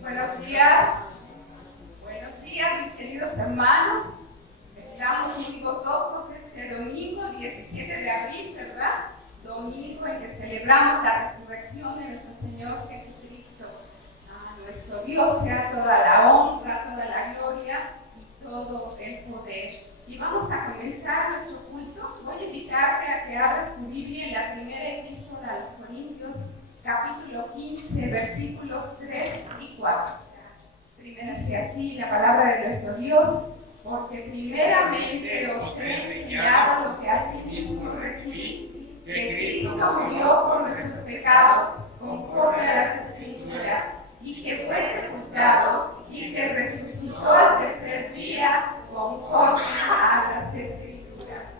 Buenos días mis queridos hermanos. Estamos muy gozosos este domingo 17 de abril, ¿verdad? Domingo en que celebramos la resurrección de nuestro Señor Jesucristo. A nuestro Dios sea toda la honra, toda la gloria y todo el poder. Y vamos a comenzar nuestro culto. Voy a invitarte a que abras tu Biblia en la primera epístola a los Corintios, capítulo 15, versículos 3 y 4. Primero dice así la palabra de nuestro Dios: porque primeramente os he enseñado lo que asimismo recibí, que Cristo murió por nuestros pecados conforme a las Escrituras, y que fue sepultado, y que resucitó al tercer día conforme a las Escrituras.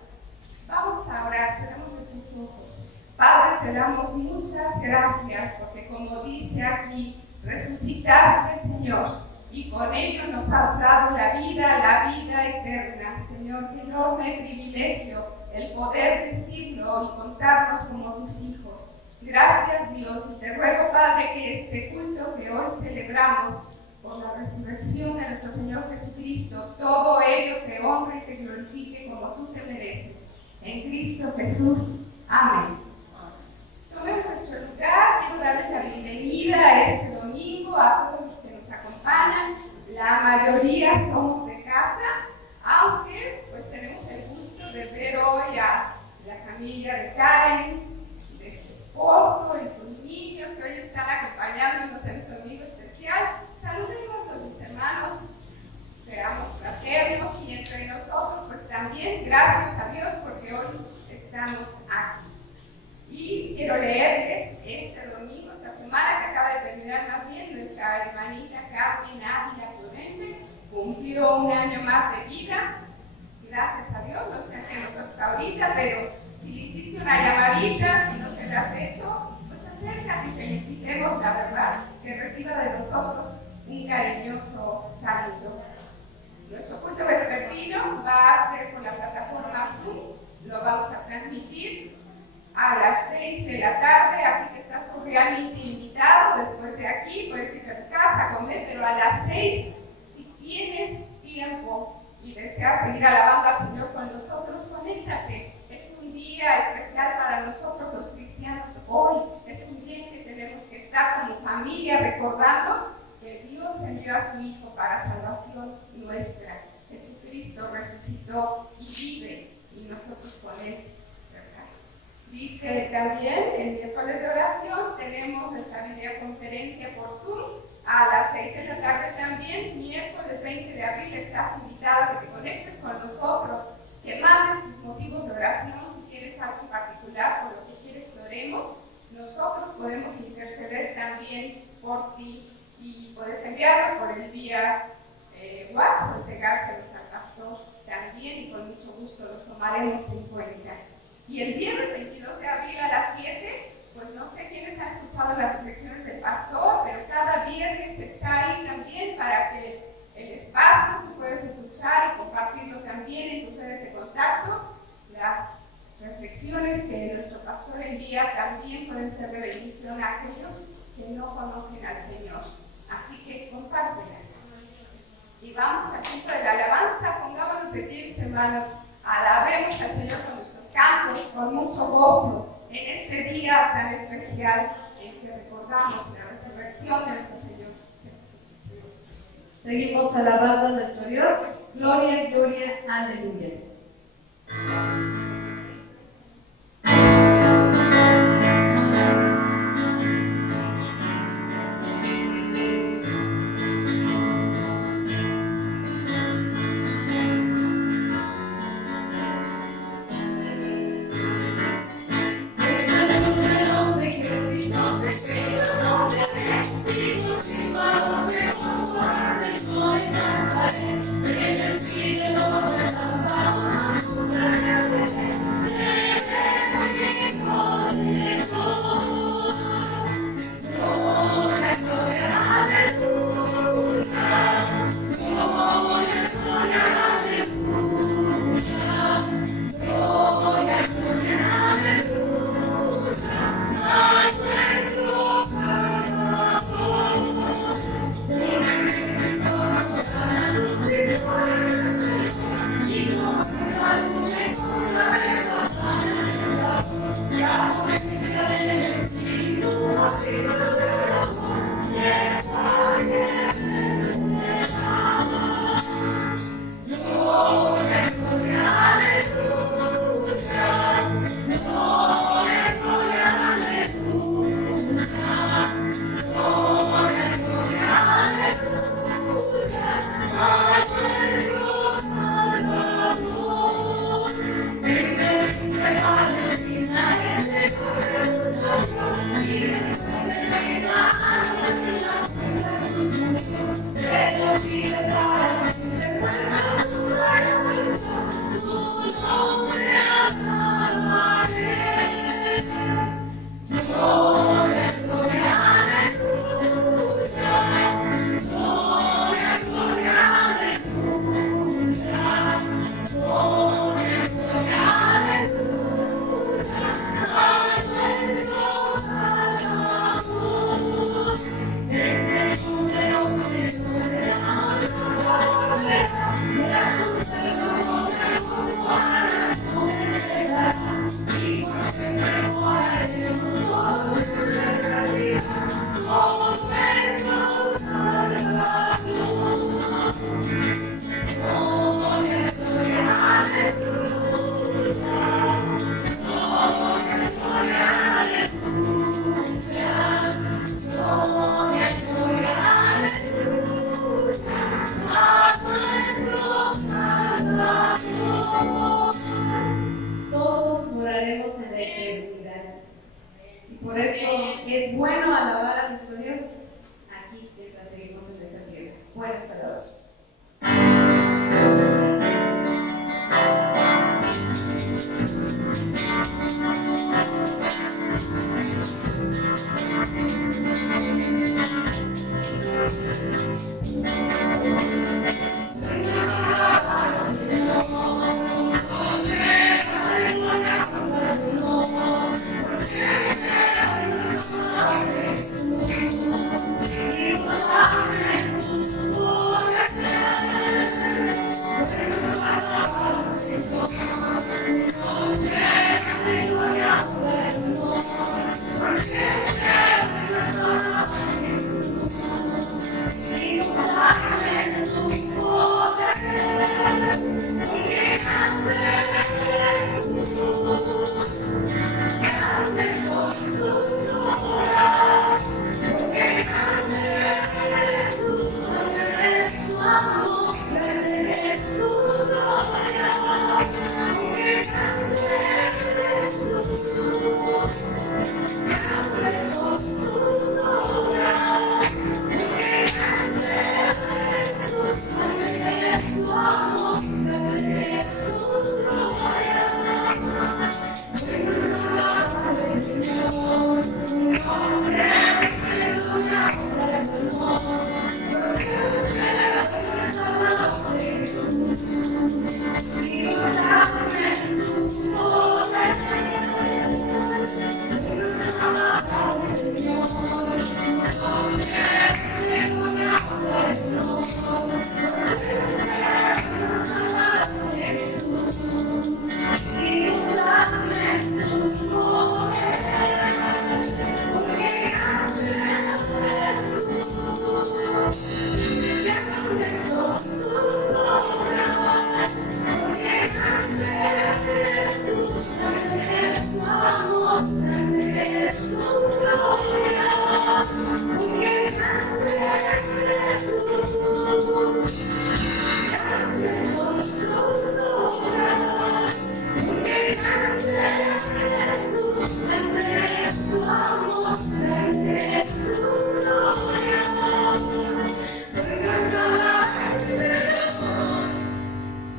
Vamos a orar, cerramos nuestros ojos. Padre, te damos muchas gracias porque, como dice aquí, resucitaste, Señor, y con ello nos has dado la vida eterna. Señor, qué enorme privilegio el poder decirlo y contarnos como tus hijos. Gracias, Dios, y te ruego, Padre, que este culto que hoy celebramos por la resurrección de nuestro Señor Jesucristo, todo ello te honre y te glorifique como tú te mereces. En Cristo Jesús. Amén. Tomemos nuestro lugar. Quiero darles la bienvenida a este domingo a todos los que nos acompañan. La mayoría somos de casa, aunque pues tenemos el gusto de ver hoy a la familia de Karen, de su esposo y sus niños que hoy están acompañándonos en este domingo especial. Saluden con mis hermanos, seamos fraternos, y entre nosotros pues también, gracias a Dios porque hoy estamos aquí. Y quiero leerles este domingo, esta semana que acaba de terminar más bien, nuestra hermanita Carmen Ávila Prudente cumplió un año más de vida. Gracias a Dios, no está entre nosotros ahorita, pero si le hiciste una llamadita, si no se la has hecho, pues acércate y felicitemos, la verdad, que reciba de nosotros un cariñoso saludo. Nuestro culto vespertino va a ser por la plataforma Zoom, lo vamos a transmitir a las 6 de la tarde, así que estás cordialmente invitado. Después de aquí puedes ir a tu casa a comer, pero a las 6, si tienes tiempo y deseas seguir alabando al Señor con nosotros, conéctate. Es un día especial para nosotros los cristianos. Hoy es un día en que tenemos que estar como familia recordando que Dios envió a su Hijo para salvación nuestra. Jesucristo resucitó y vive, y nosotros con Él. Dice también, el miércoles de oración tenemos nuestra videoconferencia por Zoom a las 6 de la tarde también. Miércoles 20 de abril estás invitado a que te conectes con nosotros, que mandes tus motivos de oración. Si tienes algo en particular por lo que quieres que oremos, nosotros podemos interceder también por ti, y puedes enviarlos por el vía WhatsApp o entregárselos al pastor también, y con mucho gusto los tomaremos en cuenta. Y el viernes 22 de abril a las 7, pues no sé quiénes han escuchado las reflexiones del pastor, pero cada viernes está ahí también para que el espacio tú puedes escuchar y compartirlo también en tus redes de contactos. Las reflexiones que nuestro pastor envía también pueden ser de bendición a aquellos que no conocen al Señor. Así que compártelas. Y vamos al punto de la alabanza. Pongámonos de pie, mis hermanos. Alabemos al Señor con nuestros cantos, con mucho gozo, en este día tan especial en que recordamos la resurrección de nuestro Señor Jesucristo. Seguimos alabando a nuestro Dios. Gloria, gloria, aleluya. En el cielo de la Todos moraremos en la eternidad. Y por eso es bueno alabar a nuestro Dios aquí mientras seguimos en esta tierra. Buenas alabar.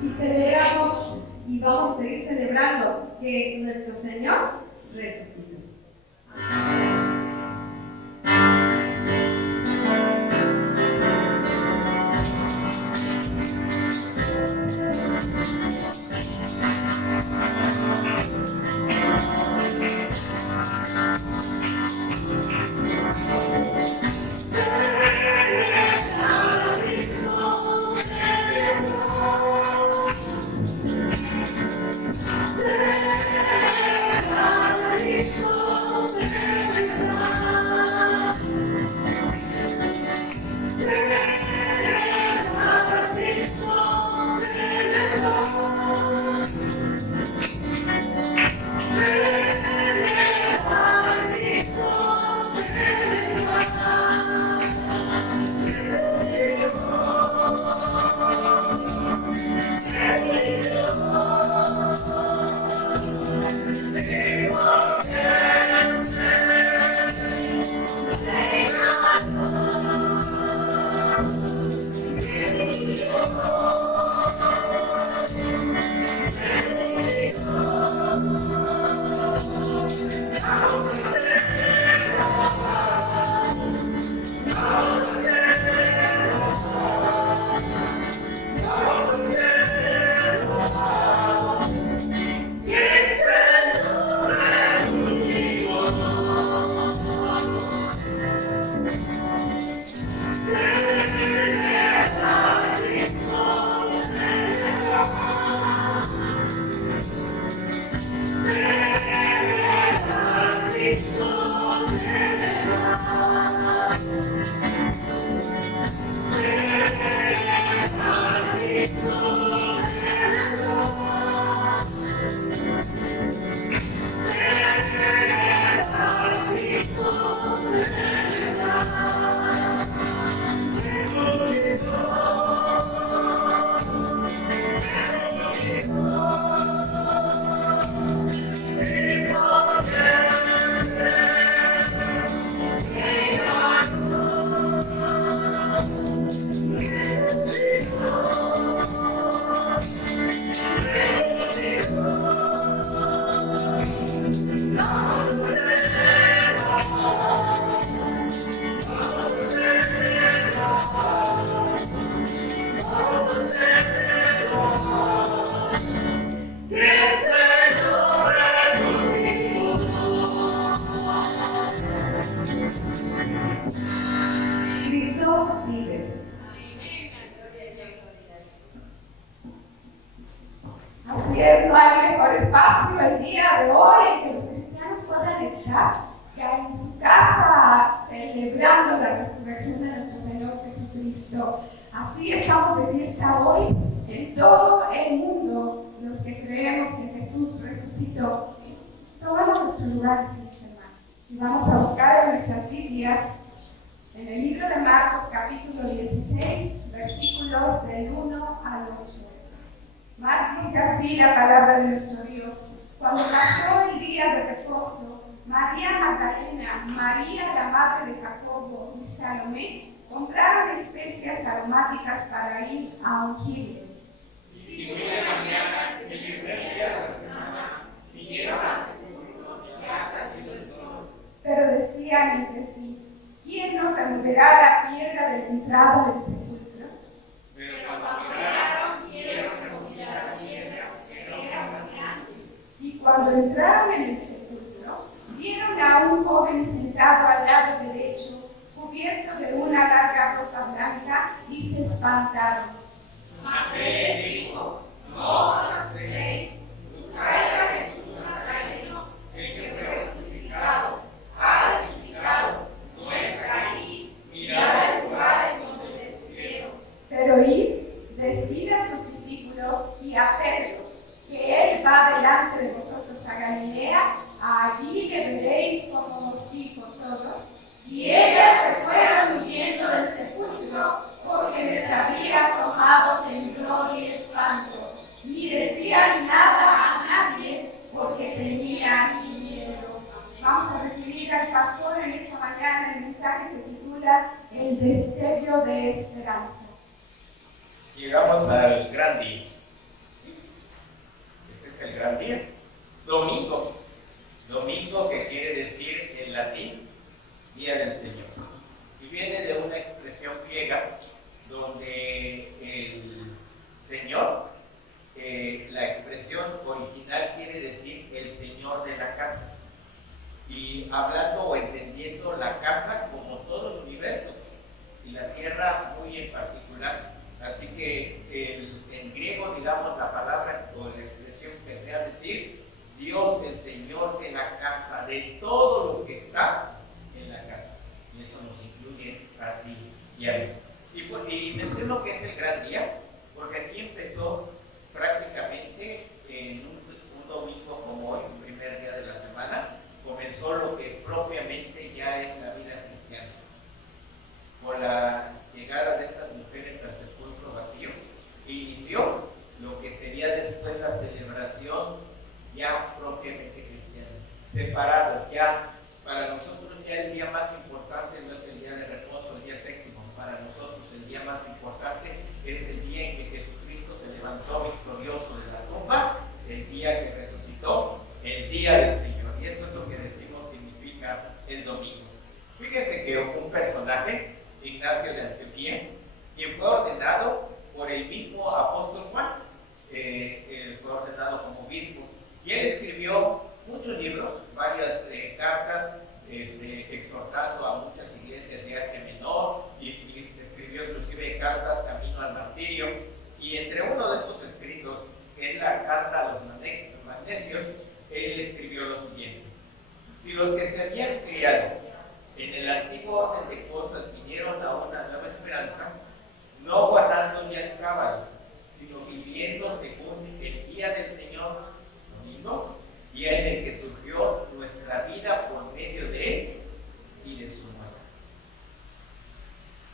Y celebramos y vamos a seguir celebrando que nuestro Señor resucitó. Cristo, Cristo vive. Así es, no hay mejor espacio el día de hoy en que los cristianos puedan estar que en su casa celebrando la resurrección de nuestro Señor Jesucristo. Así estamos de fiesta hoy en todo el mundo, los que creemos que Jesús resucitó. Tomamos nuestros lugares, mis hermanos, y vamos a buscar en nuestras Biblias, en el libro de Marcos, capítulo 16, versículos del 1 al 8. Marcos dice así la palabra de nuestro Dios. Cuando pasó el día de reposo, María Magdalena, María la madre de Jacobo y Salomé compraron especias aromáticas para ir a ungirle. Y muy de mañana, el primer día de la semana, vinieron al sepulcro casa y del sol. Pero decían entre sí, ¿quién nos removerá la piedra de la entrada del sepulcro? Pero cuando miraron, vieron removida la piedra, pero era muy grande. Y cuando entraron en el sepulcro, vieron a un joven sentado al lado derecho, cubierto de una larga ropa blanca, y se espantaron. Mas él les dijo, no os asustéis, buscáis a Jesús Nazareno, el que fue crucificado, ha resucitado, no está ahí, mirad el lugar en donde le pusieron. Pero id, decid a sus discípulos y a Pedro, que él va delante de vosotros a Galilea, allí le veréis como os dijo todos. Y ellas se fueron huyendo del sepulcro, porque les había tomado temblor y espanto, ni decían nada a nadie, porque tenían miedo. Vamos a recibir al pastor en esta mañana. El mensaje se titula El destello de esperanza. Llegamos al gran día. Este es el gran día. Domingo. Domingo, que quiere decir en latín Día del Señor. Y viene de una expresión griega donde el Señor, la expresión original quiere decir el Señor de la casa. Y hablando o entendiendo la casa como todo el universo y la tierra muy en particular. Así que en griego, digamos, la palabra o la expresión querría decir Dios, el Señor de la casa, de todo lo que está en la casa. Y eso nos incluye lo que es el gran día, porque aquí empezó prácticamente en un domingo como hoy, el primer día de la semana, comenzó lo que propiamente ya es la vida cristiana. Con la llegada de estas mujeres al sepulcro vacío, inició lo que sería después la celebración ya propiamente cristiana. Separado ya, para nosotros ya el día más importante no es el día de reposo, el día séptimo. Para nosotros el día más importante es el día en que Jesucristo se levantó victorioso de la tumba, el día que resucitó, el día del Señor. Y eso es lo que decimos significa el domingo. Fíjense que un personaje, Ignacio de Antioquía, quien fue ordenado por el mismo apóstol Juan, fue ordenado como obispo, y él escribió muchos libros, varias cartas, exhortando a muchas iglesias de Asia Menor, y escribió inclusive cartas camino al martirio, y entre uno de estos escritos, que es la carta a los magnesios, él escribió lo siguiente: si los que se habían criado en el antiguo orden de cosas vinieron a una nueva esperanza, no guardando ya el sábado, sino viviendo según el día del Señor, domingo, día en el que surgió nuestra vida por medio de Él y de su muerte.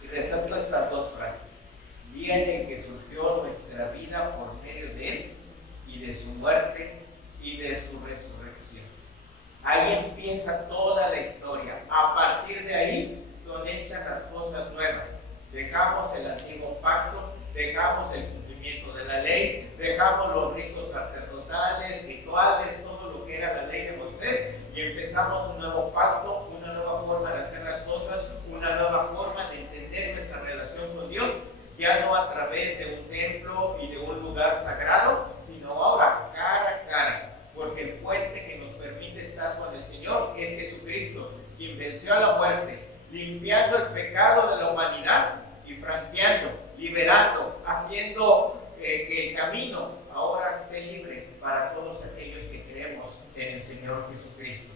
Y resalto estas dos frases: día en el que surgió nuestra vida por medio de Él y de su muerte y de su resurrección. Ahí empieza toda la historia. A partir de ahí son hechas las cosas nuevas. Dejamos el antiguo pacto, dejamos el cumplimiento de la ley, dejamos los ritos sacerdotales, rituales, todo lo que era la ley de Moisés, y empezamos un nuevo pacto, una nueva forma de hacer las cosas, una nueva forma de entender nuestra relación con Dios, ya no a través de un templo y de un lugar sagrado, sino ahora cara a cara, porque el puente que nos permite estar con el Señor es Jesucristo, quien venció a la muerte, limpiando el pecado de la humanidad y franqueando, liberando, haciendo que el camino ahora esté libre para todos aquellos que creemos en el Señor Jesucristo.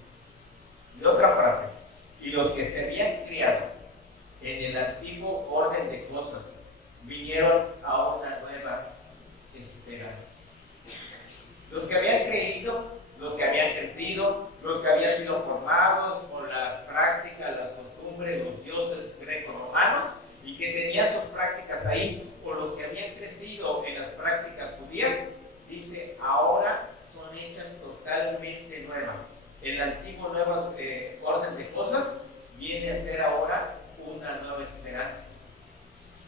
Y otra frase: y los que se habían criado en el antiguo orden de cosas vinieron a una nueva esperanza. Los que habían creído, los que habían crecido, los que habían sido formados por las prácticas, las costumbres, los dioses greco-romanos, y que tenían sus prácticas ahí, o los que habían crecido en las prácticas judías, dice, ahora son hechas totalmente nuevas. El antiguo nuevo orden de cosas viene a ser ahora una nueva esperanza.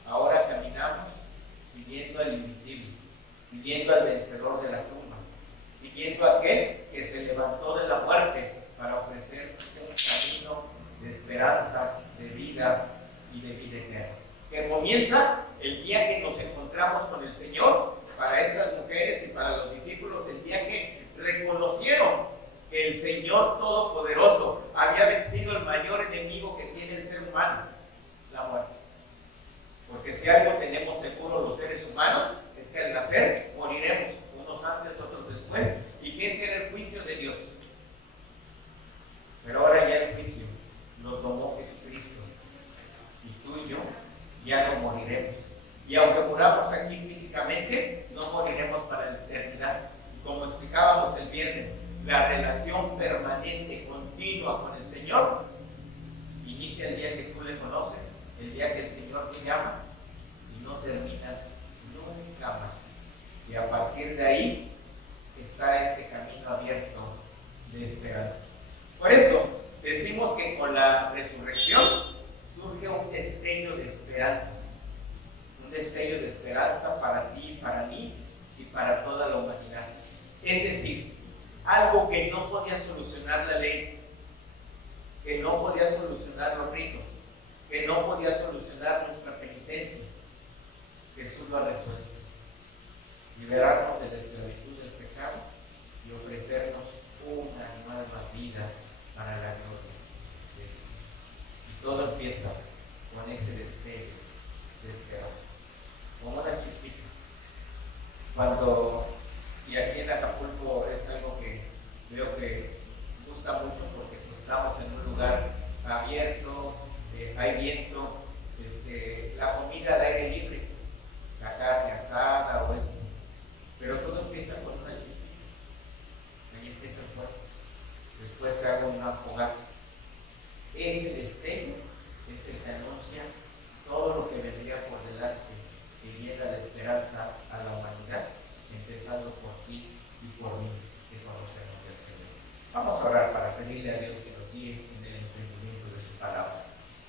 Ahora caminamos siguiendo al invisible, siguiendo al vencedor de la tumba, siguiendo a aquel que se levantó de la muerte para ofrecer un camino de esperanza, de vida y de vida eterna. Que comienza el día que nos encontramos con el Señor. Para estas mujeres y para los discípulos, el día que reconocieron que el Señor Todopoderoso había vencido el mayor enemigo que tiene el ser humano, la muerte. Porque si algo tenemos seguro los seres humanos, es que al nacer moriremos, unos antes, otros después, y que ese era el juicio de Dios. Pero ahora ya el juicio lo tomó Jesucristo, y tú y yo ya no moriremos. Y aunque muramos aquí físicamente, no moriremos para la eternidad. Como explicábamos el viernes, la relación permanente, continua con el Señor, inicia el día que tú le conoces, el día que el Señor te llama, y no termina nunca más. Y a partir de ahí está este camino abierto de esperanza. Por eso decimos que con la resurrección surge un destello de esperanza. Un destello de esperanza para ti, para mí y para toda la humanidad. Es decir, algo que no podía solucionar la ley, que no podía solucionar los ritos, que no podía solucionar nuestra penitencia, Jesús lo ha resuelto. Liberarnos de la esclavitud del pecado y ofrecernos una nueva vida para la gloria de Dios. Y todo empieza con ese destello de esperanza, como una chispita. Y aquí en Acapulco es algo que veo que gusta mucho porque estamos en un lugar abierto, hay viento, la comida al aire libre,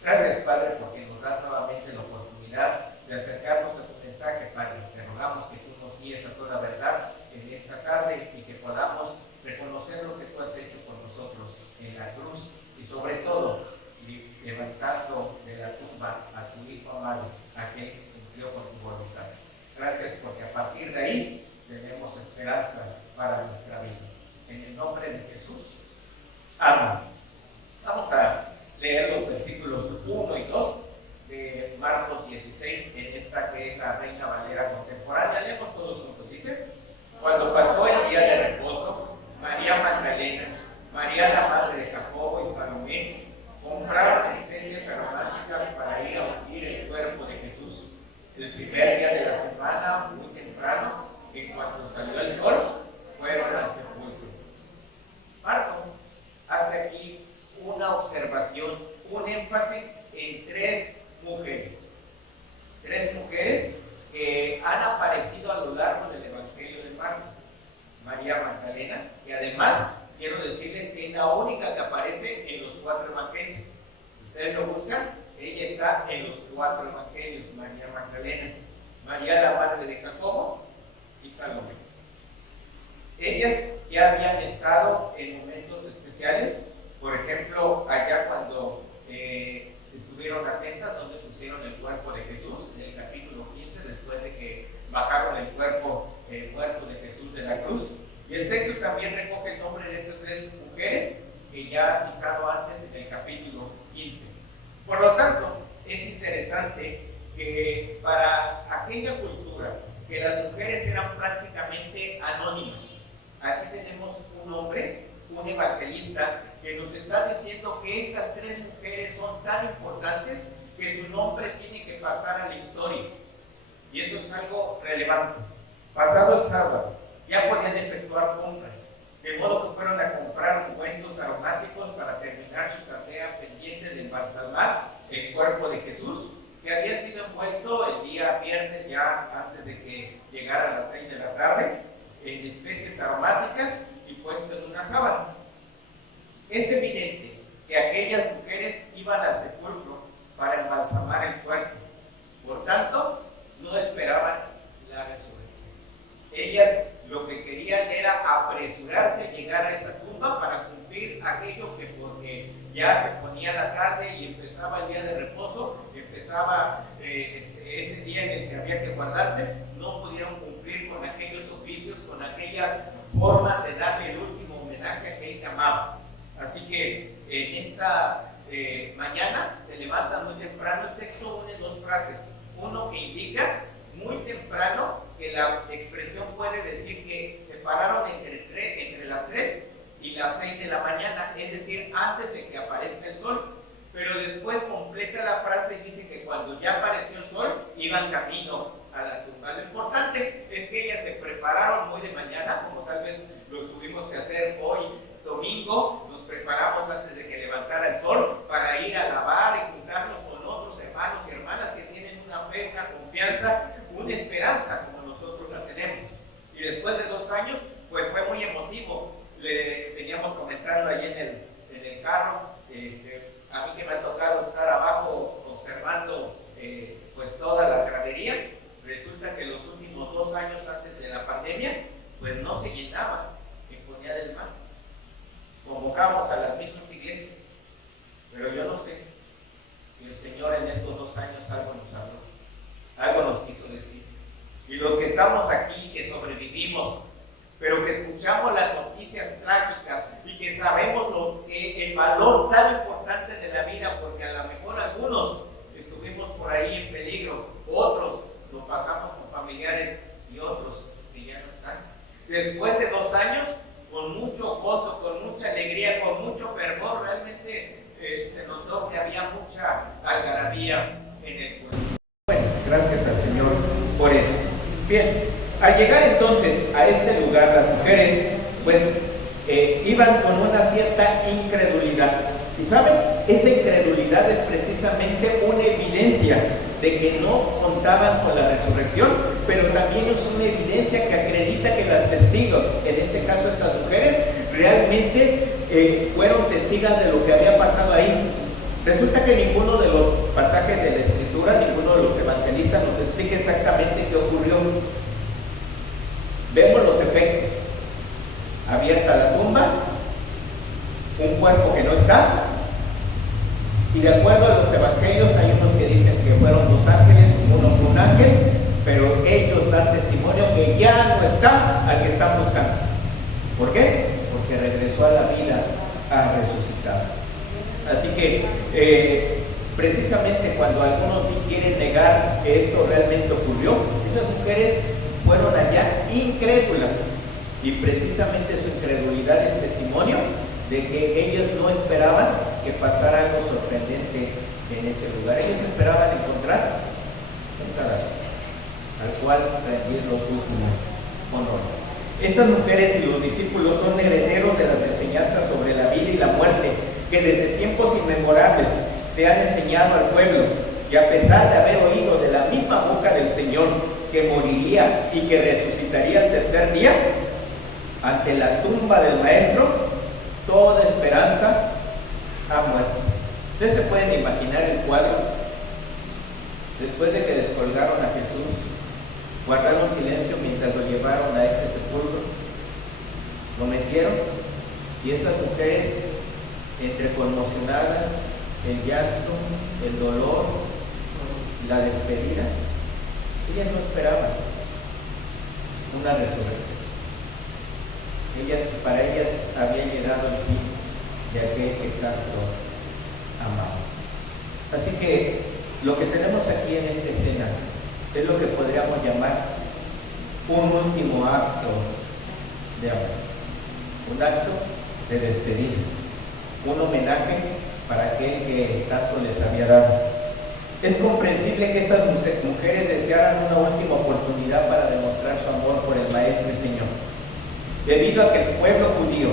Gracias, Padre, porque nos das nuevamente la oportunidad de acercarnos a tu mensaje, Padre. Te rogamos que tú nos guíes a toda verdad en esta tarde y que podamos reconocer lo que tú has hecho por nosotros en la cruz y sobre todo levantando de la tumba a tu Hijo amado, aquel que cumplió con tu voluntad. Gracias porque a partir de ahí tenemos esperanza para nuestra vida. En el nombre de Jesús. Amén. Vamos a leer los versículos 1 y 2 de Marcos 16 en esta que es la Reina Valera contemporánea. Leemos todos juntos. Dice: cuando pasó el día de reposo, María Magdalena, María la madre de Jacobo y Salomé compraron especies aromáticas para ir a ungir el cuerpo de Jesús. El primer día de la semana, muy temprano, en cuanto salió el sol, fueron al sepulcro. Marco hace aquí una observación, un énfasis en tres mujeres que han aparecido a lo largo del Evangelio de Marcos. María Magdalena, que además quiero decirles que es la única que aparece en los 4 evangelios. Ustedes lo buscan, ella está en los 4 evangelios, María Magdalena, María la madre de Jacobo y Salomé. Ellas ya habían estado en momentos especiales, por ejemplo, allá cuando estuvieron atentas, donde pusieron el cuerpo de Jesús, en el capítulo 15, después de que bajaron el cuerpo muerto de Jesús de la cruz. Y el texto también recoge el nombre de estas 3 mujeres que ya ha citado antes en el capítulo 15. Por lo tanto, es interesante que para aquella cultura, que las mujeres eran prácticamente anónimas. Aquí tenemos un hombre, un evangelista, que nos está diciendo que estas 3 mujeres son tan importantes que su nombre tiene que pasar a la historia. Y eso es algo relevante. Pasado el sábado, ya podían efectuar compras, de modo que fueron a comprar ungüentos aromáticos para terminar su tarea pendiente de embalsamar el cuerpo de Jesús, que había sido envuelto el día viernes, ya antes de que llegara a las 6 de la tarde, en especies aromáticas y puesto en una sábana. Es evidente que aquellas mujeres iban al sepulcro para embalsamar el cuerpo, por tanto, no esperaban la resurrección. Ellas lo que querían era apresurarse a llegar a esa tumba para cumplir aquello que, porque ya se ponía la tarde y empezaba el día de reposo, empezaba ese día en el que había que guardarse, no pudieron cumplir con aquellos oficios, con aquellas formas de darle el último homenaje a aquel que amaba. Así que en esta mañana se levantan muy temprano. El texto une 2 frases. Uno que indica muy temprano, que la expresión puede decir que se pararon entre las 3 y las 6 de la mañana, es decir, antes de que aparezca el sol. Pero después completa la frase y dice que cuando ya apareció el sol, iban camino a la tumba. Lo importante es que ellas se prepararon muy de mañana, como tal vez lo tuvimos que hacer hoy, domingo. Nos preparamos antes de que levantara el sol para ir a lavar y juntarnos con otros hermanos y hermanas que tienen una fe, una confianza, una esperanza como nosotros la tenemos. Y después de 2 años, pues fue muy emotivo. Le veníamos comentando allí en el carro, a mí que me ha tocado estar abajo observando pues toda la gradería. Resulta que los últimos 2 años antes de la pandemia, pues no se llenaba en Comunidad del Mar. Convocamos a las mismas iglesias, pero yo no sé si el Señor en estos 2 años algo nos habló, algo nos quiso decir. Y los que estamos aquí, que sobrevivimos, pero que escuchamos las noticias trágicas y que sabemos el valor tan importante de la vida, porque a lo mejor algunos estuvimos por ahí en peligro, otros lo pasamos con familiares y otros que ya no están. Después de 2 años, con mucho gozo, con mucha alegría, con mucho fervor, realmente se notó que había mucha algarabía en el pueblo. Bueno, gracias al Señor por eso. Bien, al llegar entonces a este lugar, las mujeres pues iban con una cierta incredulidad. Y saben, esa incredulidad es precisamente una evidencia de que no contaban con la resurrección, pero también es una evidencia que acredita que las testigos, en este caso estas mujeres, realmente fueron testigas de lo que había pasado ahí. Resulta que ninguno de los pasajes de la Escritura, ninguno de los evangelistas nos explica exactamente qué ocurrió. Vemos los efectos. Abierta la tumba, un cuerpo que no está, y de acuerdo a los evangelios hay unos que dicen que fueron dos ángeles, uno fue un ángel, pero ellos dan testimonio que ya no está al que están buscando. ¿Por qué? Porque regresó a la vida, ha resucitado. Así que precisamente cuando algunos quieren negar que esto realmente ocurrió, esas mujeres fueron allá incrédulas, y precisamente su incredulidad es testimonio de que ellos no esperaban que pasara algo sorprendente en ese lugar. Ellos esperaban encontrar un cadáver al cual rendir los últimos honores. Estas mujeres y los discípulos son herederos de las enseñanzas sobre la vida y la muerte que desde tiempos inmemorables se han enseñado al pueblo, y a pesar de haber oído de la misma boca del Señor que moriría y que resucitaría al tercer día, ante la tumba del Maestro, toda esperanza ha muerto. Ustedes se pueden imaginar el cuadro. Después de que descolgaron a Jesús, guardaron silencio mientras lo llevaron a este sepulcro, lo metieron, y estas mujeres, entre conmocionadas, el llanto, el dolor, la despedida, ellas no esperaban una resurrección. Para ellas había llegado el fin de aquel que tanto amaba. Así que lo que tenemos aquí en esta escena es lo que podríamos llamar un último acto de amor, un acto de despedida, un homenaje para aquel que tanto les había dado. Es comprensible que estas mujeres desearan una última oportunidad para demostrar su amor por el Maestro y Señor. Debido a que el pueblo judío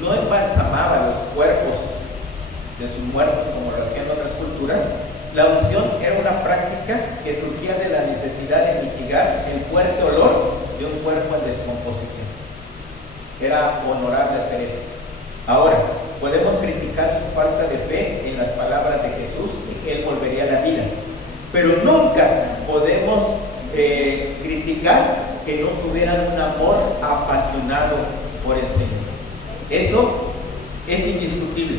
no embalsamaba los cuerpos de sus muertos como lo hacían otras culturas, la unción era una práctica que surgía de la necesidad de mitigar el fuerte olor de un cuerpo en descomposición. Era honorable hacer eso. Ahora, podemos criticar su falta de fe en las palabras de Jesús y que Él volvería a la vida, pero nunca podemos criticar que no tuvieran un amor apasionado por el Señor. Eso es indiscutible.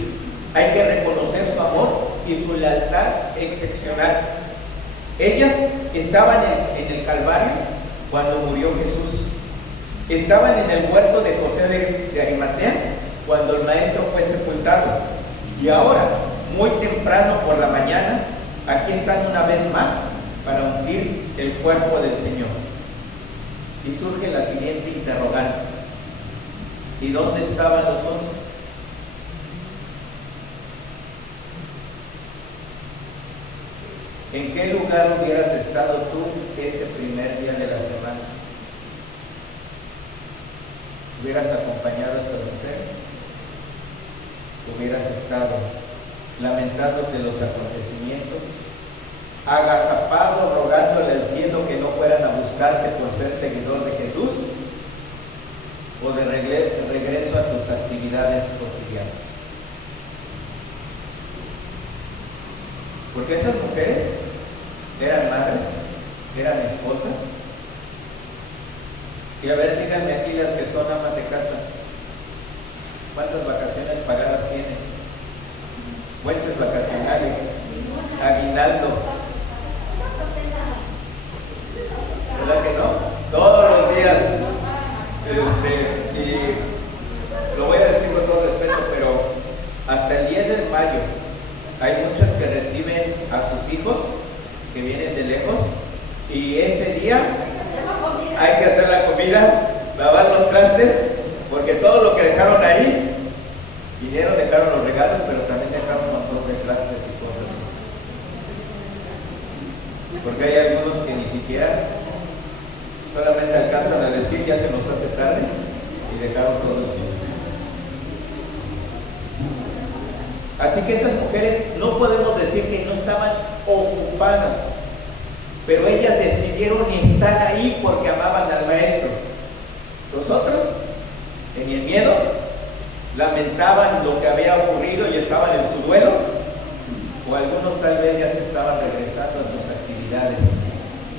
Hay que reconocer su amor y su lealtad excepcional. Ellas estaban en el Calvario cuando murió Jesús. Estaban en el huerto de José de Arimatea cuando el Maestro fue sepultado. Y ahora, muy temprano por la mañana, aquí están una vez más para ungir el cuerpo del Señor. Y surge la siguiente interrogante: ¿y dónde estaban los 11? ¿En qué lugar hubieras estado tú ese primer día de la semana? ¿Hubieras acompañado a esta mujer? ¿Hubieras estado lamentándote de los acontecimientos? ¿Agazapado rogándole al cielo que no fueran a buscarte por ser seguidor de Jesús? ¿O de regreso a tus actividades cotidianas? Porque esas mujeres eran madres, eran esposas. Y a ver, díganme aquí las que son amas de casa, ¿cuántas vacaciones pagadas tienen? Puentes vacacionales, aguinaldo. ¿Verdad que no? Todos los días. Y lo voy a decir con todo respeto, pero hasta el 10 de mayo hay muchas que reciben a sus hijos que vienen de lejos, y ese día hay que hacer la comida, lavar los trastes, porque todo lo que dejaron ahí, vinieron, dejaron los regalos, pero también dejaron un montón de trastes y cosas. Porque hay algunos que ni siquiera, solamente alcanzan a decir ya se nos hace tarde, y dejaron todo el sitio. Así que esas mujeres no podemos decir que no estaban ocupadas, pero ellas decidieron estar ahí porque amaban al Maestro. Los otros, en el miedo, lamentaban lo que había ocurrido y estaban en su duelo, o algunos tal vez ya se estaban regresando a sus actividades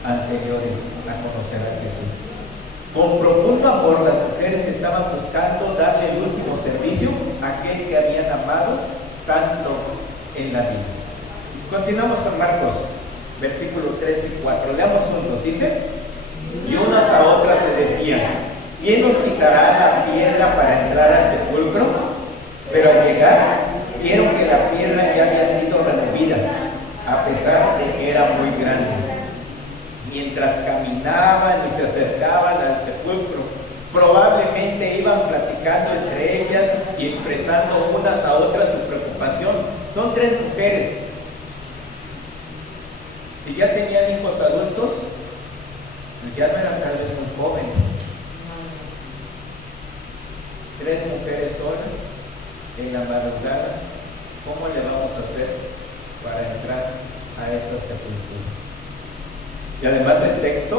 anteriores a conocer a Jesús. Con profundo amor, las mujeres estaban buscando darle el último servicio a aquel que habían amado tanto en la vida. Continuamos con Marcos, versículos 3 y 4. Leamos juntos. Dice: y unas a otras se decían: ¿quién nos quitará la piedra para entrar al sepulcro? Pero al llegar, vieron que la piedra ya había sido removida, a pesar de que era muy grande. Mientras caminaban y se acercaban al sepulcro, probablemente iban platicando entre ellas y expresando unas a otras su preocupación. Son 3 mujeres. Si ya tenían hijos adultos, ya no eran tal vez muy jóvenes. 3 mujeres solas en la madrugada. ¿Cómo le vamos a hacer para entrar a esa sepultura? Y además el texto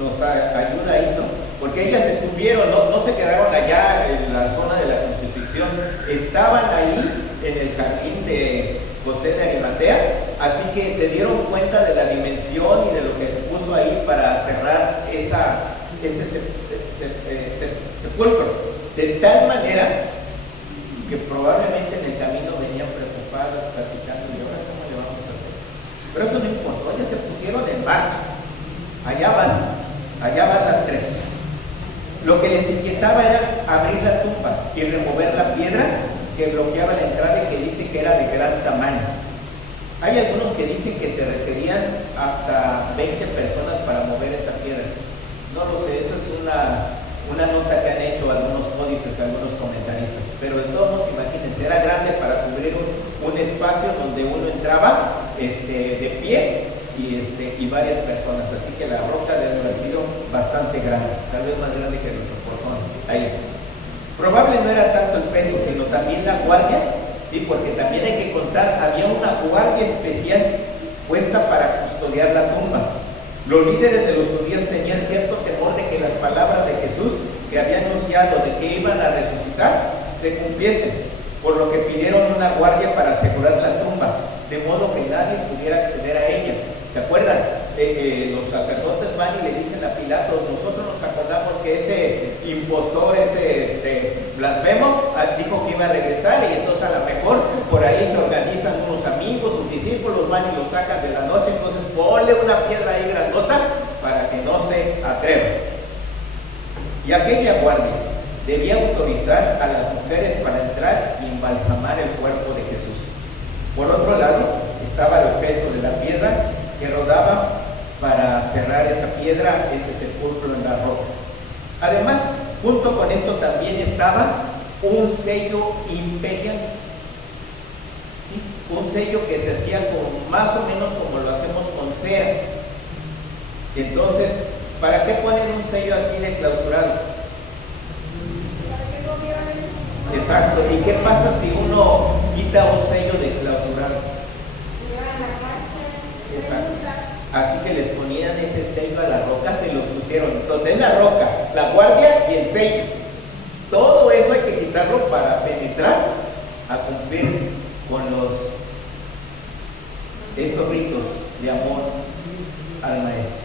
nos ayuda ahí, ¿no? Porque ellas estuvieron, no se quedaron allá en la zona de la crucifixión, estaban ahí en el jardín de José de Arimatea, así que se dieron cuenta de la dimensión y de lo que se puso ahí para cerrar ese sepulcro, de tal manera que probablemente en el camino venían preocupadas, platicando, y ahora cómo le vamos a hacer. Pero eso no importó, ellas se pusieron en marcha. Allá van las 3. Lo que les inquietaba era abrir la tumba y remover la piedra que bloqueaba la entrada y que dice que era de gran tamaño. Hay algunos que dicen que se requerían hasta 20 personas para mover esa piedra. No lo sé, eso es una nota que han hecho algunos códices, algunos comentaristas. Pero de todos modos, imagínense, era grande para cubrir un espacio donde uno entraba de pie y varias personas. Así que la roca debe haber sido bastante grande, tal vez más grande que nuestro portón. Ahí. Probable no era tanto el peso, sino también la guardia, ¿sí? Porque también hay que contar, había una guardia especial puesta para custodiar la tumba. Los líderes de los judíos tenían cierto temor de que las palabras de Jesús, que había anunciado de que iban a resucitar, se cumpliesen, por lo que pidieron una guardia para asegurar la tumba, de modo que nadie pudiera acceder a ella. ¿Se acuerdan? Los sacerdotes van y le dicen a Pilato: nosotros nos acordamos que ese impostor, ese blasfemo, dijo que iba a regresar, y entonces a lo mejor por ahí se organizan unos amigos, sus discípulos van y lo sacan de la noche, entonces ponle una piedra ahí grandota para que no se atreva. Y aquella guardia debía autorizar a las mujeres para entrar y embalsamar el cuerpo de Jesús. Por otro lado, estaba el peso de la piedra que rodaba para cerrar esa piedra, ese sepulcro en la roca. Además, junto con esto también estaba un sello imperial, ¿sí? Un sello que se hacía más o menos como lo hacemos con cera. Entonces, ¿para qué ponen un sello aquí de clausurado? Exacto. ¿Y qué pasa si uno quita un sello de clausurado? Exacto. Así que les ponían ese sello a la roca, se lo pusieron. Entonces la roca, la guardia y el sello. Todo eso hay que quitarlo para penetrar a cumplir con estos ritos de amor al maestro.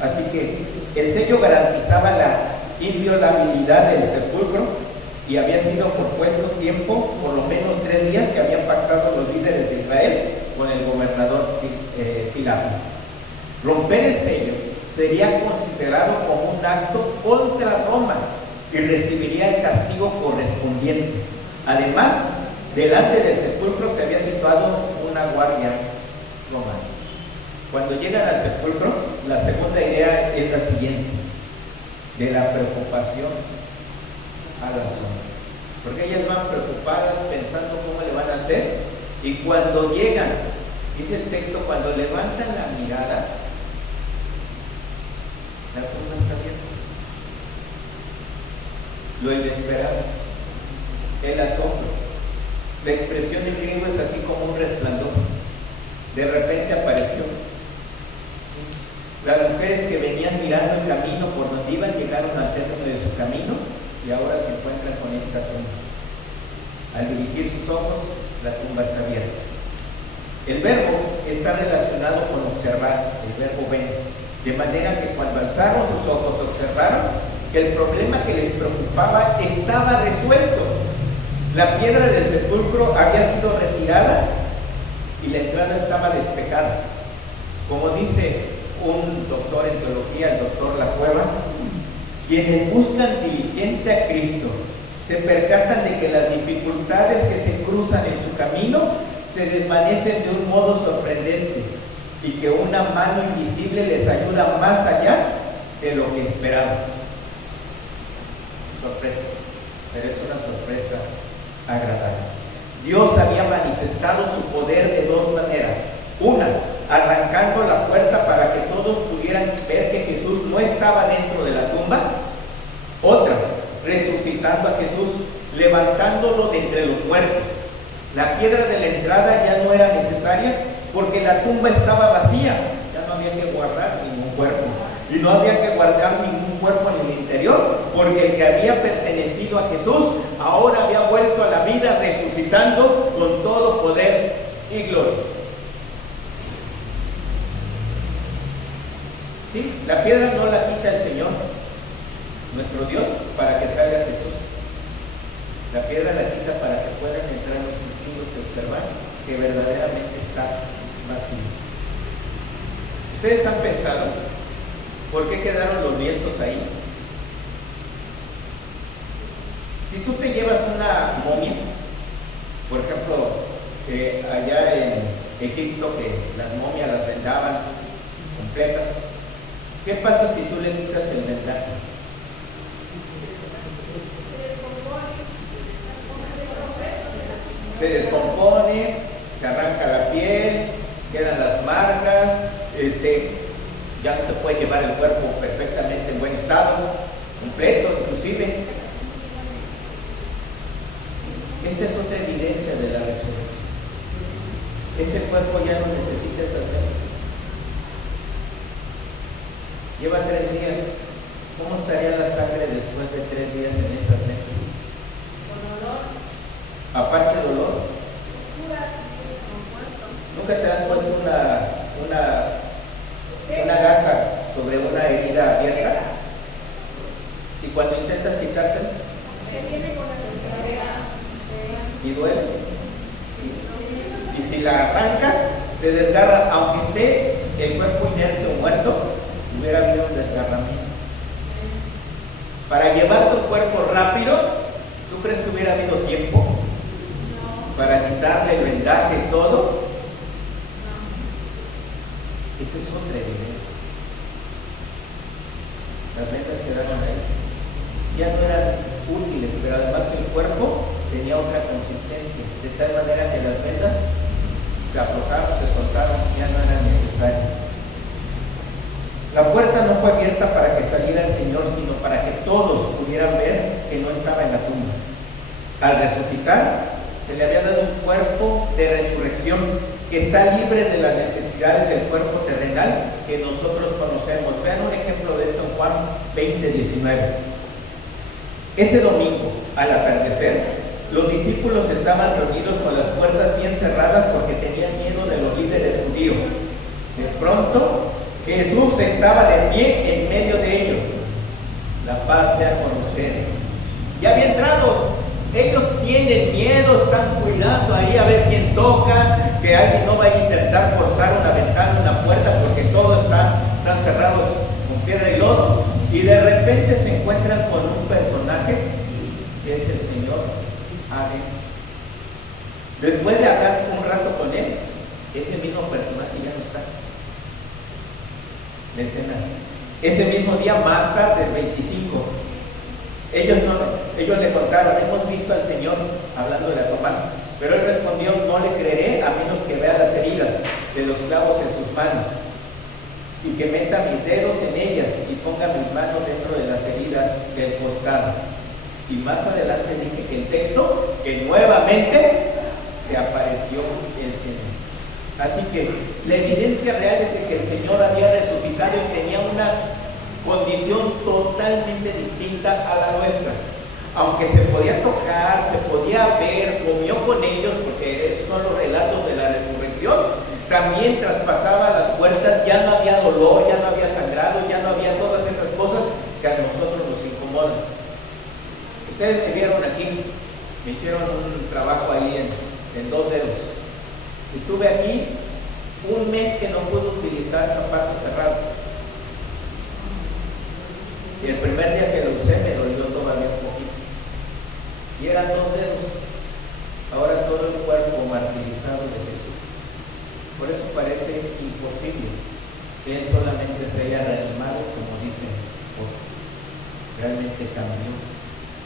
Así que el sello garantizaba la inviolabilidad del sepulcro y había sido por puesto tiempo, por lo menos 3 días, que habían pactado los líderes de Israel con el gobernador Pilato. Romper el sello sería considerado como un acto contra Roma y recibiría el castigo correspondiente. Además, delante del sepulcro se había situado una guardia romana. Cuando llegan al sepulcro, la segunda idea es la siguiente: de la preocupación a la zona. Porque ellas van preocupadas pensando cómo le van a hacer, y cuando llegan, dice el texto, cuando levantan la mirada, la tumba está abierta. Lo inesperado, el asombro. La expresión en griego es así como un resplandor. De repente apareció. Las mujeres que venían mirando el camino por donde iban llegaron al centro de su camino y ahora se encuentran con esta tumba. Al dirigir sus ojos, la tumba está abierta. El verbo está relacionado con observar, el verbo ver, de manera que cuando alzaron sus ojos observaron que el problema que les preocupaba estaba resuelto. La piedra del sepulcro había sido retirada y la entrada estaba despejada. Como dice un doctor en teología, el doctor La Cueva, quienes buscan diligente a Cristo se percatan de que las dificultades que se cruzan en su camino se desvanecen de un modo sorprendente y que una mano invisible les ayuda más allá de lo que esperaban. Sorpresa, pero es una sorpresa agradable. Dios había manifestado su poder de dos maneras. Una, arrancando la puerta para que todos pudieran ver que Jesús no estaba dentro de la tumba. Otra, resucitando a Jesús, levantándolo de entre los muertos. La piedra de la entrada ya no era necesaria porque la tumba estaba vacía. Ya no había que guardar ningún cuerpo. Y no había que guardar ningún cuerpo en el interior, porque el que había pertenecido a Jesús ahora había vuelto a la vida, resucitando con todo poder y gloria. ¿Sí? La piedra no la quita el Señor, nuestro Dios, para que salga Jesús. La piedra la quita para que puedan entrar los testigos y observar que verdaderamente está vacío. ¿Ustedes han pensado por qué quedaron los lienzos ahí? Si tú te llevas una momia, por ejemplo, allá en Egipto, que las momias las vendaban completas, ¿qué pasa si tú le quitas el vendaje? Se descompone, se arranca la piel, quedan las marcas, ya no te puede llevar el cuerpo perfectamente en buen estado, completo inclusive. Esta es otra evidencia de la resurrección. Ese cuerpo ya no necesita esas venas. Lleva 3 días. ¿Cómo estaría la sangre después de 3 días en esas venas? Con olor. Aparte del olor. ¿Nunca te has puesto una gasa sobre una herida abierta? Y cuando intentas quitártela, y duele. Y si la arrancas, se desgarra, aunque esté el cuerpo inerte o muerto, hubiera habido un desgarramiento. Para llevar tu cuerpo rápido, ¿tú crees que hubiera habido tiempo? Para quitarle el vendaje y todo. Esa es otra evidencia. Las vendas quedaron ahí. Ya no eran útiles, pero además el cuerpo tenía otra consistencia, de tal manera que las vendas se aflojaron, se soltaron, ya no eran necesarias. La puerta no fue abierta para que saliera el Señor, sino para que todos pudieran ver que no estaba en la tumba. Al resucitar, se le había dado un cuerpo de resurrección que está libre de las necesidades del cuerpo terrenal que nosotros conocemos. Vean un ejemplo de esto en Juan 20:19. Ese domingo, al atardecer, los discípulos estaban reunidos con las puertas bien cerradas porque tenían miedo de los líderes judíos. De pronto, Jesús estaba de pie en medio de ellos. La paz sea con ustedes. Ya había entrado. Ellos tienen miedo, están cuidando ahí a ver quién toca, que alguien no vaya a intentar forzar una ventana, una puerta, porque todos están cerrados con piedra y lodo. Y de repente se encuentran con un personaje que es el Señor adentro. Después de hablar un rato con él, ese mismo personaje ya no está. La escena. Ese mismo día, más tarde, el 25, ellos le contaron: hemos visto al Señor, hablando de la Tomás, pero él respondió: no le creeré a menos que vea las heridas de los clavos en sus manos y que meta mis dedos en ellas y ponga mis manos dentro de las heridas del costado. Y más adelante dice que el texto, que nuevamente se apareció el Señor. Así que la evidencia real es de que el Señor había resucitado y tenía una condición totalmente distinta a la nuestra. Aunque se podía tocar, se podía ver, comió con ellos, porque esos son los relatos de la resurrección, también traspasaba las puertas, ya no había dolor, ya no había sangrado, ya no había todas esas cosas que a nosotros nos incomodan. Ustedes me vieron aquí, me hicieron un trabajo ahí en 2 dedos. Estuve aquí un mes que no pude utilizar zapatos cerrados. Y el primer día que lo usé me dolió todavía un poquito. Y eran 2 dedos. Ahora todo el cuerpo martirizado de Jesús. Por eso parece imposible que Él solamente se haya reanimado, como dicen, porque realmente cambió.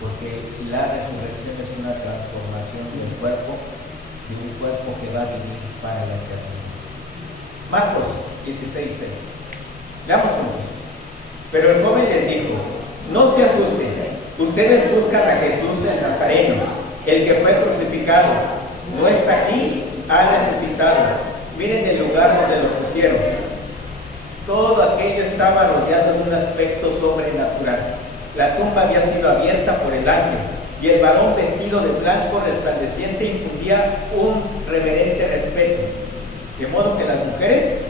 Porque la resurrección es una transformación del cuerpo, y un cuerpo que va a vivir para la eternidad. Marcos 16:6. Veamos cómo. Pero el joven les dijo: no se asusten, ustedes buscan a Jesús el Nazareno, el que fue crucificado. No está aquí, ha resucitado. Miren el lugar donde lo pusieron. Todo aquello estaba rodeado de un aspecto sobrenatural. La tumba había sido abierta por el ángel, y el varón vestido de blanco resplandeciente infundía un reverente respeto, de modo que las mujeres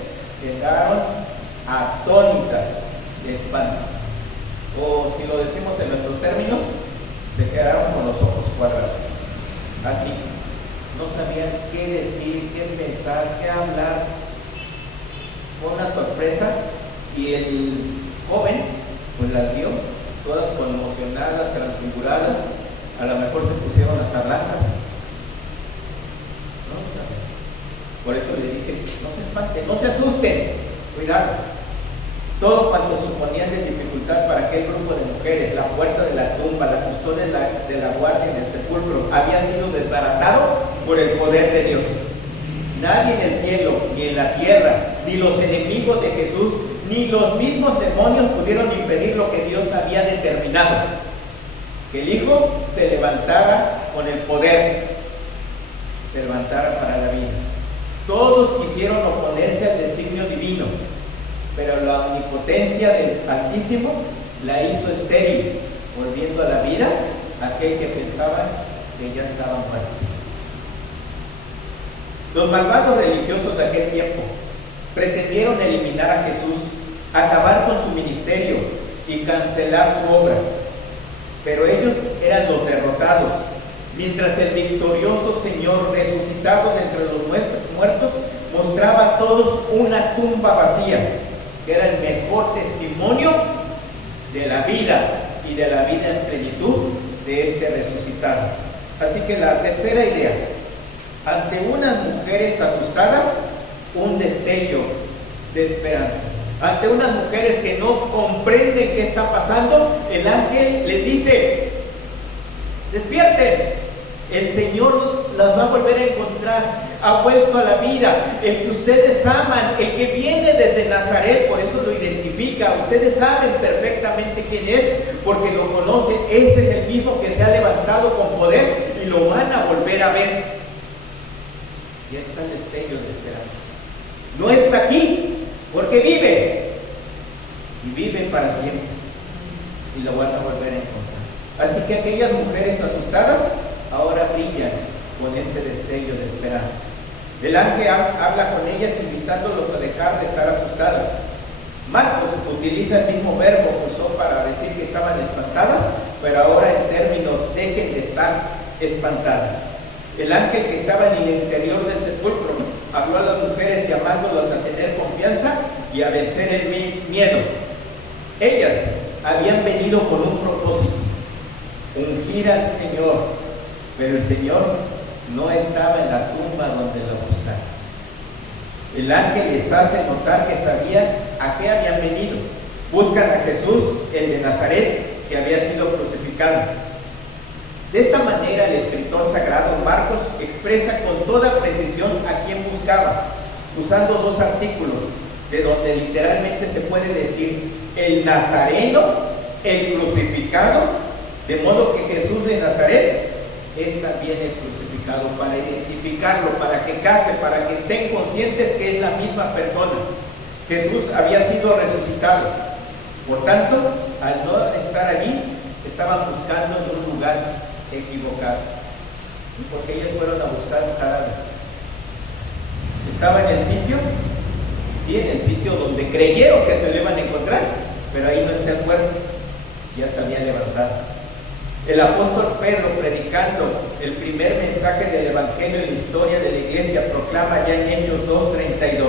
quedaron atónitas de espanto. O si lo decimos en nuestros términos, se quedaron con los ojos cuadrados. Así, no sabían qué decir, qué pensar, qué hablar. Fue una sorpresa, y el joven pues las vio todas conmocionadas, transfiguradas. A lo mejor se pusieron hasta blancas. No saben. Por eso le dije: no se espanten, no se asusten, cuidado. Todo cuanto suponían de dificultad para aquel grupo de mujeres, la puerta de la tumba, la custodia de la guardia en el sepulcro, había sido desbaratado por el poder de Dios. Nadie en el cielo, ni en la tierra, ni los enemigos de Jesús, ni los mismos demonios pudieron impedir lo que Dios había determinado: que el Hijo se levantara con el poder, se levantara para la vida. Todos quisieron oponerse al designio divino, pero la omnipotencia del Altísimo la hizo estéril, volviendo a la vida aquel que pensaba que ya estaba muerto. Los malvados religiosos de aquel tiempo pretendieron eliminar a Jesús, acabar con su ministerio y cancelar su obra, pero ellos eran los derrotados, mientras el victorioso Señor resucitado de entre los muertos mostraba a todos una tumba vacía, que era el mejor testimonio de la vida y de la vida en plenitud de este resucitado. Así que la tercera idea: ante unas mujeres asustadas, un destello de esperanza. Ante unas mujeres que no comprenden qué está pasando, el ángel les dice: despierten, el Señor las va a volver a encontrar, ha vuelto a la vida, el que ustedes aman, el que viene desde Nazaret, por eso lo identifica. Ustedes saben perfectamente quién es, porque lo conocen. Ese es el mismo que se ha levantado con poder, y lo van a volver a ver. Y está el destello de esperanza. No está aquí, porque vive, y vive para siempre, y lo van a volver a encontrar. Así que aquellas mujeres asustadas ahora brillan con este destello de esperanza. El ángel habla con ellas, invitándolos a dejar de estar asustadas. Marcos utiliza el mismo verbo que usó para decir que estaban espantadas, pero ahora en términos: dejen de estar espantadas. El ángel que estaba en el interior del sepulcro habló a las mujeres, llamándolas a tener confianza y a vencer el miedo. Ellas habían venido con un propósito: ungir al Señor, pero el Señor no estaba en la tumba donde lo buscaron. El ángel les hace notar que sabían a qué habían venido. Buscan a Jesús, el de Nazaret, que había sido crucificado. De esta manera, el escritor sagrado Marcos expresa con toda precisión a quién buscaba, usando 2 artículos, de donde literalmente se puede decir el Nazareno, el crucificado, de modo que Jesús de Nazaret es también el crucificado, para identificarlo, para que case, para que estén conscientes que es la misma persona. Jesús había sido resucitado. Por tanto, al no estar allí, estaban buscando en un lugar equivocado, porque ellos fueron a buscar un cadáver. Estaba en el sitio, sí, en el sitio donde creyeron que se le iban a encontrar, pero ahí no está el cuerpo, ya se había levantado. El apóstol Pedro, predicando el primer mensaje del Evangelio en la historia de la iglesia, proclama ya en Hechos 2:32: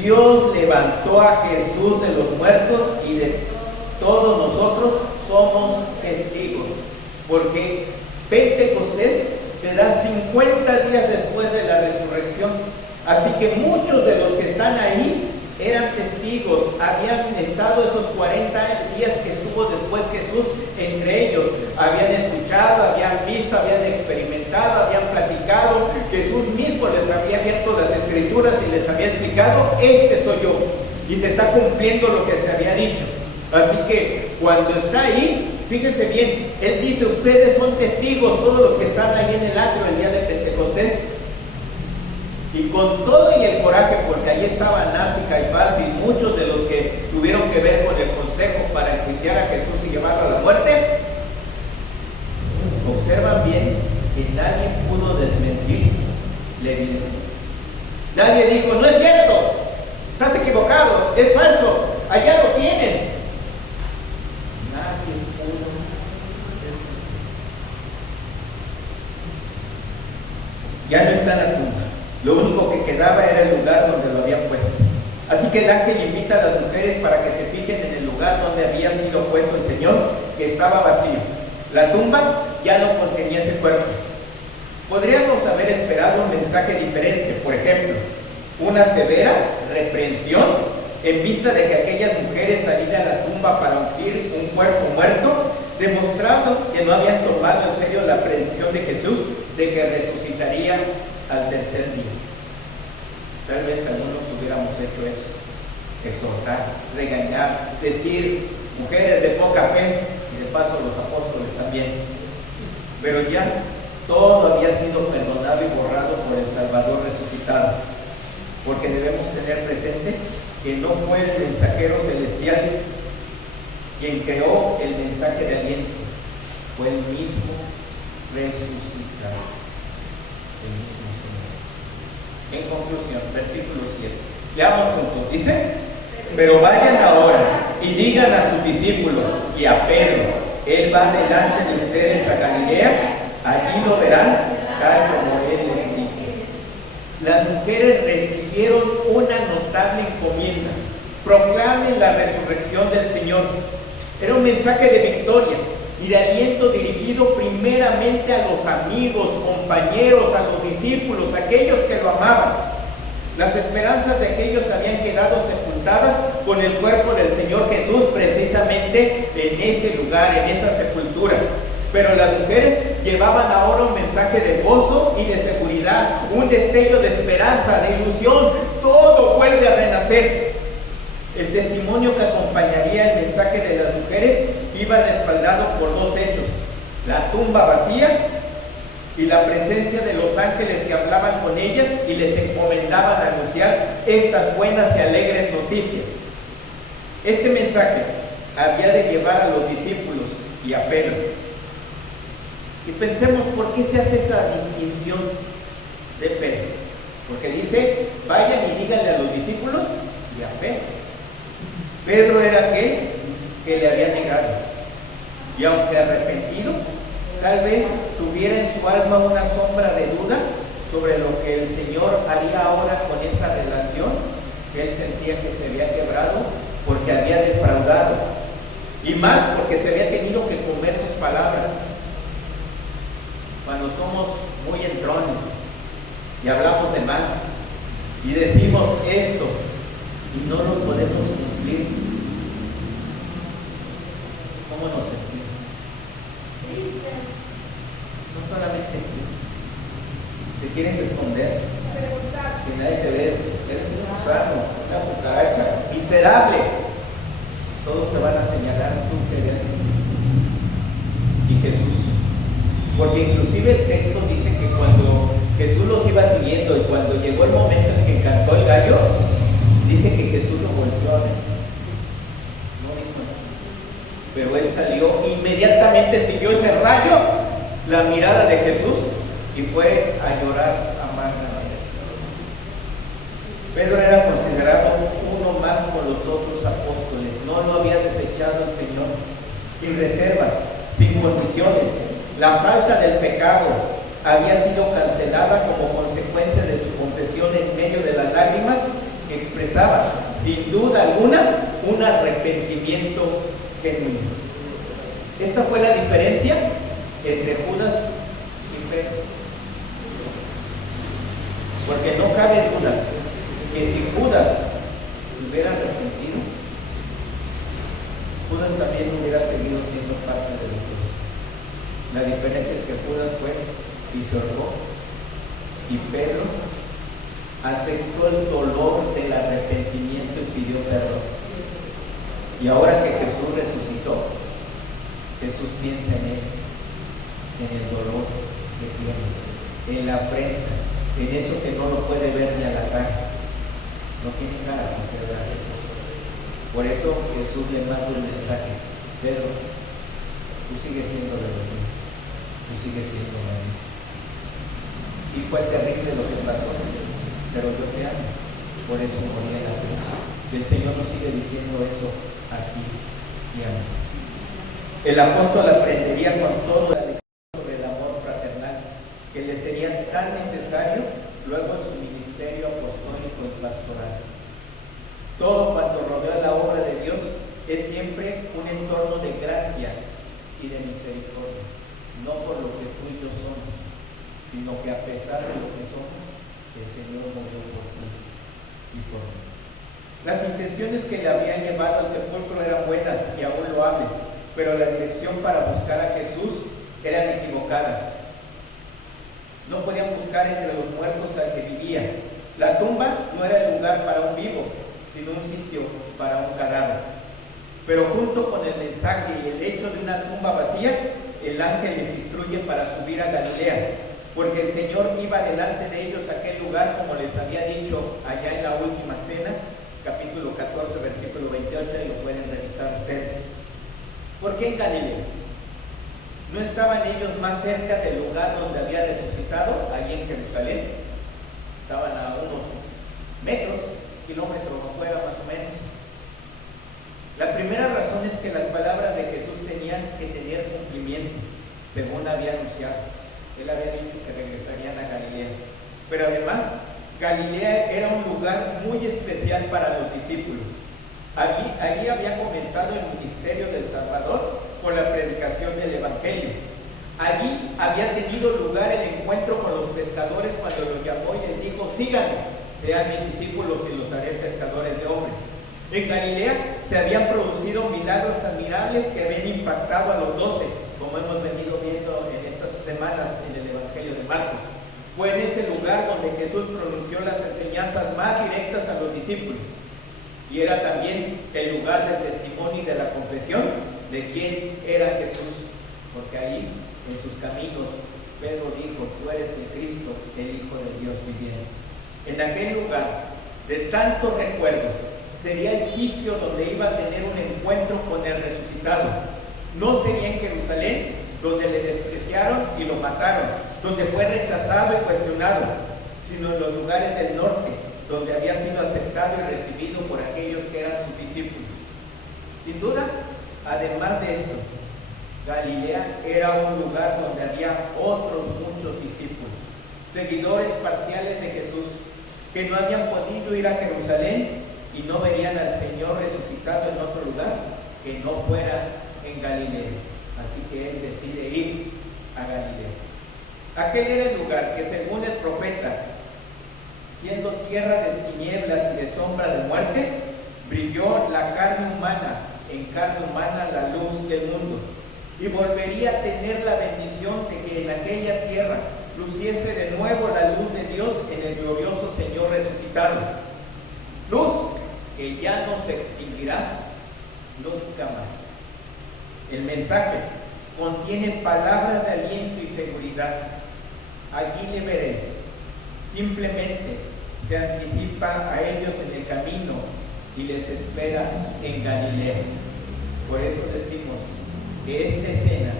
Dios levantó a Jesús de los muertos y de todos nosotros somos testigos, porque Pentecostés se da 50 días después de la resurrección, así que muchos de los que están ahí eran testigos, habían estado esos 40 días que estuvo después Jesús entre ellos, habían escuchado, habían visto, habían experimentado, habían platicado, Jesús mismo les había abierto las escrituras y les había explicado: este soy yo, y se está cumpliendo lo que se había dicho. Así que cuando está ahí, fíjense bien, él dice: ustedes son testigos, todos los que están ahí en el atrio el día de Pentecostés. Y con todo y el coraje, porque ahí estaban Anás y Caifás y muchos de los que tuvieron que ver con el consejo para enjuiciar a Jesús y llevarlo a la muerte, observan bien que nadie pudo desmentir la evidencia. Nadie dijo: no es cierto, estás equivocado, es falso, allá lo tienen. Nadie pudo. Ya no está en la tumba. Lo único que quedaba era el lugar donde lo habían puesto. Así que el ángel invita a las mujeres para que se fijen en el lugar donde había sido puesto el Señor, que estaba vacío. La tumba ya no contenía ese cuerpo. Podríamos haber esperado un mensaje diferente, por ejemplo, una severa reprensión en vista de que aquellas mujeres salían a la tumba para ungir un cuerpo muerto, demostrando que no habían tomado en serio la predicción de Jesús de que resucitaría al tercer día. Tal vez algunos hubiéramos hecho eso: exhortar, regañar, decir: mujeres de poca fe, y de paso los apóstoles también. Pero ya todo había sido perdonado y borrado por el Salvador resucitado, porque debemos tener presente que no fue el mensajero celestial quien creó el mensaje de aliento, fue el mismo resucitado. En conclusión, versículo 7. Leamos juntos. Dice: pero vayan ahora y digan a sus discípulos y a Pedro: él va delante de ustedes a Galilea, allí lo verán, tal como él les dijo. Las mujeres recibieron una notable encomienda: proclamen la resurrección del Señor. Era un mensaje de victoria y de aliento dirigido primeramente a los amigos, compañeros, a los discípulos, aquellos que lo amaban. Las esperanzas de aquellos habían quedado sepultadas con el cuerpo del Señor Jesús, precisamente en ese lugar, en esa sepultura. Pero las mujeres llevaban ahora un mensaje de gozo y de seguridad, un destello de esperanza, de ilusión. Todo vuelve a renacer. El testimonio que acompañaría el mensaje de las mujeres iba respaldado por dos hechos: la tumba vacía y la presencia de los ángeles que hablaban con ellas y les encomendaban anunciar estas buenas y alegres noticias. Este mensaje había de llevar a los discípulos y a Pedro. Y pensemos por qué se hace esa distinción de Pedro. Porque dice: vayan y díganle a los discípulos y a Pedro. Pedro era aquel que le había negado, y aunque arrepentido, tal vez tuviera en su alma una sombra de duda sobre lo que el Señor haría ahora con esa relación que él sentía que se había quebrado porque había defraudado, y más porque se había tenido que comer sus palabras. Cuando somos muy entrones y hablamos de más y decimos esto y no lo podemos cumplir, ¿cómo nos sentimos? No solamente te quieres esconder, que nadie te ve, eres un gusano, una cucaracha, miserable. Todos te van a señalar: tú que eres. Y Jesús, porque inclusive el texto dice que cuando Jesús los iba siguiendo y cuando llegó el momento en que cantó el gallo, dice que Jesús lo volvió a ver. No dijo nada. Pero él salió, inmediatamente siguió ese rayo, la mirada de Jesús, y fue a llorar amargamente. Pedro era considerado uno más con los otros apóstoles. No lo había desechado el Señor, sin reservas, sin condiciones. La falta del pecado había sido cancelada como consecuencia de su confesión en medio de las lágrimas que expresaba, sin duda alguna, un arrepentimiento genuino. Esta fue la diferencia entre Judas y Pedro. Porque no cabe duda que si Judas hubiera arrepentido, Judas también hubiera seguido siendo parte de los dos. La diferencia es que Judas fue y se ahorcó, y Pedro aceptó el dolor del arrepentimiento y pidió perdón. Y ahora que Jesús resucitó, Jesús piensa en él, en el dolor que tiene, en la afrenta, en eso que no lo puede ver ni a la cara. No tiene cara para ser verdad. Por eso Jesús le manda el mensaje: Pedro, tú sigues siendo de los míos, tú sigues siendo de mí. Y fue terrible lo que pasó, pero yo te amo, por eso morí en la cruz. Y el Señor nos sigue diciendo eso aquí y a mí. El apóstol aprendería con todo la lección sobre el amor fraternal que le sería tan necesario luego en su ministerio apostólico y pastoral. Todo cuanto rodea la obra de Dios es siempre un entorno de gracia y de misericordia, no por lo que tú y yo somos, sino que a pesar de lo que somos, el Señor murió por ti y por mí. Las intenciones que le habían llevado al sepulcro eran buenas y aún loables, pero la dirección para buscar a Jesús eran equivocadas. No podían buscar entre los muertos al que vivía. La tumba no era el lugar para un vivo, sino un sitio para un cadáver. Pero junto con el mensaje y el hecho de una tumba vacía, el ángel les instruye para subir a Galilea, porque el Señor iba delante de ellos a aquel lugar, como les había dicho allá en la última cena, capítulo 14, versículo 28, y lo pueden revisar ustedes. ¿Por qué en Galilea? ¿No estaban ellos más cerca del lugar donde había resucitado, allí en Jerusalén? Estaban a unos kilómetros afuera más o menos. La primera razón es que las palabras de Jesús tenían que tener cumplimiento, según había anunciado. Él había dicho que regresarían a Galilea. Pero además, Galilea era un lugar muy especial para los discípulos. Allí había comenzado el ministerio del Salvador con la predicación del Evangelio. Allí había tenido lugar el encuentro con los pescadores cuando los llamó y les dijo: síganme, sean mis discípulos y los haré pescadores de hombres. En Galilea se habían producido milagros admirables que habían impactado a los 12, como hemos venido viendo en estas semanas en el Evangelio de Marcos. Fue en ese lugar donde Jesús pronunció las enseñanzas más directas a los discípulos. Y era también el lugar del testimonio y de la confesión de quién era Jesús, porque ahí, en sus caminos, Pedro dijo: tú eres el Cristo, el Hijo de Dios viviente. En aquel lugar de tantos recuerdos, sería el sitio donde iba a tener un encuentro con el resucitado. No sería en Jerusalén, donde le despreciaron y lo mataron, donde fue rechazado y cuestionado, sino en los lugares del norte, donde había sido aceptado y recibido por aquellos que eran sus discípulos. Sin duda, además de esto, Galilea era un lugar donde había otros muchos discípulos, seguidores parciales de Jesús, que no habían podido ir a Jerusalén y no verían al Señor resucitado en otro lugar que no fuera en Galilea. Así que él decide ir a Galilea. Aquel era el lugar que, según el profeta, siendo tierra de tinieblas y de sombra de muerte, brilló la carne humana, en carne humana la luz del mundo, y volvería a tener la bendición de que en aquella tierra luciese de nuevo la luz de Dios en el glorioso Señor resucitado. Luz que ya no se extinguirá nunca más. El mensaje contiene palabras de aliento y seguridad. Allí le veréis. Simplemente se anticipa a ellos en el camino y les espera en Galilea. Por eso decimos que esta escena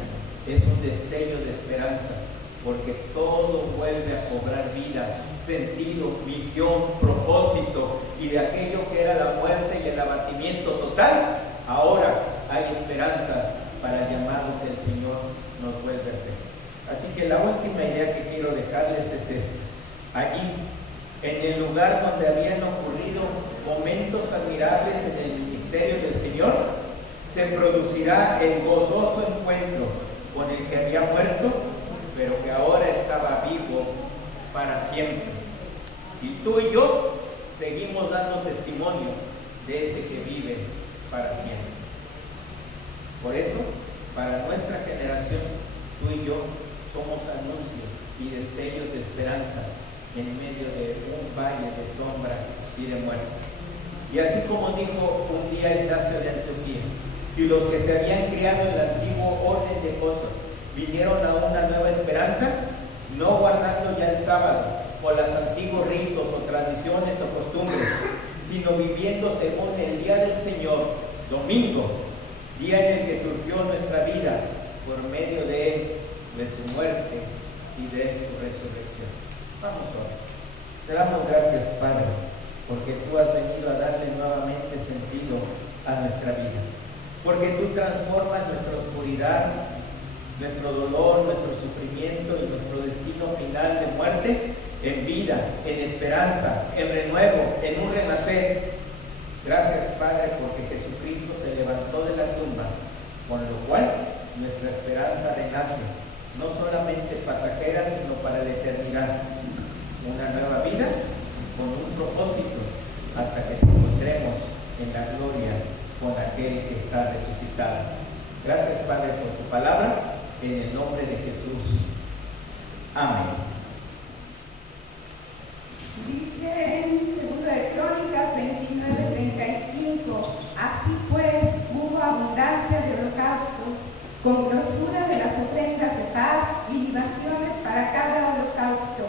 es un destello de esperanza, porque todo vuelve a cobrar vida, sentido, visión, propósito, admirables en el ministerio del Señor, se producirá el gozoso encuentro con el que había muerto, pero que ahora estaba vivo para siempre. Y tú y yo seguimos dando testimonio de ese que vive para siempre. Por eso, para nuestra generación, tú y yo somos anuncios y destellos de esperanza en medio de un valle de sombra y de muerte. Y así como dijo un día Ignacio de Antioquía, si los que se habían criado en el antiguo orden de cosas vinieron a una nueva esperanza, no guardando ya el sábado o los antiguos ritos o tradiciones o costumbres, sino viviendo según el día del Señor, domingo, día en el que surgió nuestra vida por medio de Él, de su muerte y de su resurrección. Vamos ahora. Te damos gracias, Padre, porque tú has venido a darle nuevamente sentido a nuestra vida. Porque tú transformas nuestra oscuridad, nuestro dolor, nuestro sufrimiento y nuestro destino final de muerte en vida, en esperanza, en renuevo, en un renacer. Gracias, Padre, porque Jesucristo se levantó de la tumba, con lo cual nuestra esperanza renace, no solamente pasajera, sino para la eternidad. Una nueva vida con un propósito hasta que nos encontremos en la gloria con aquel que está resucitado. Gracias, Padre, por tu palabra, en el nombre de Jesús. Amén. Dice en 2 de Crónicas 29:35, así pues hubo abundancia de holocaustos, con grosura de las ofrendas de paz y libaciones para cada holocausto,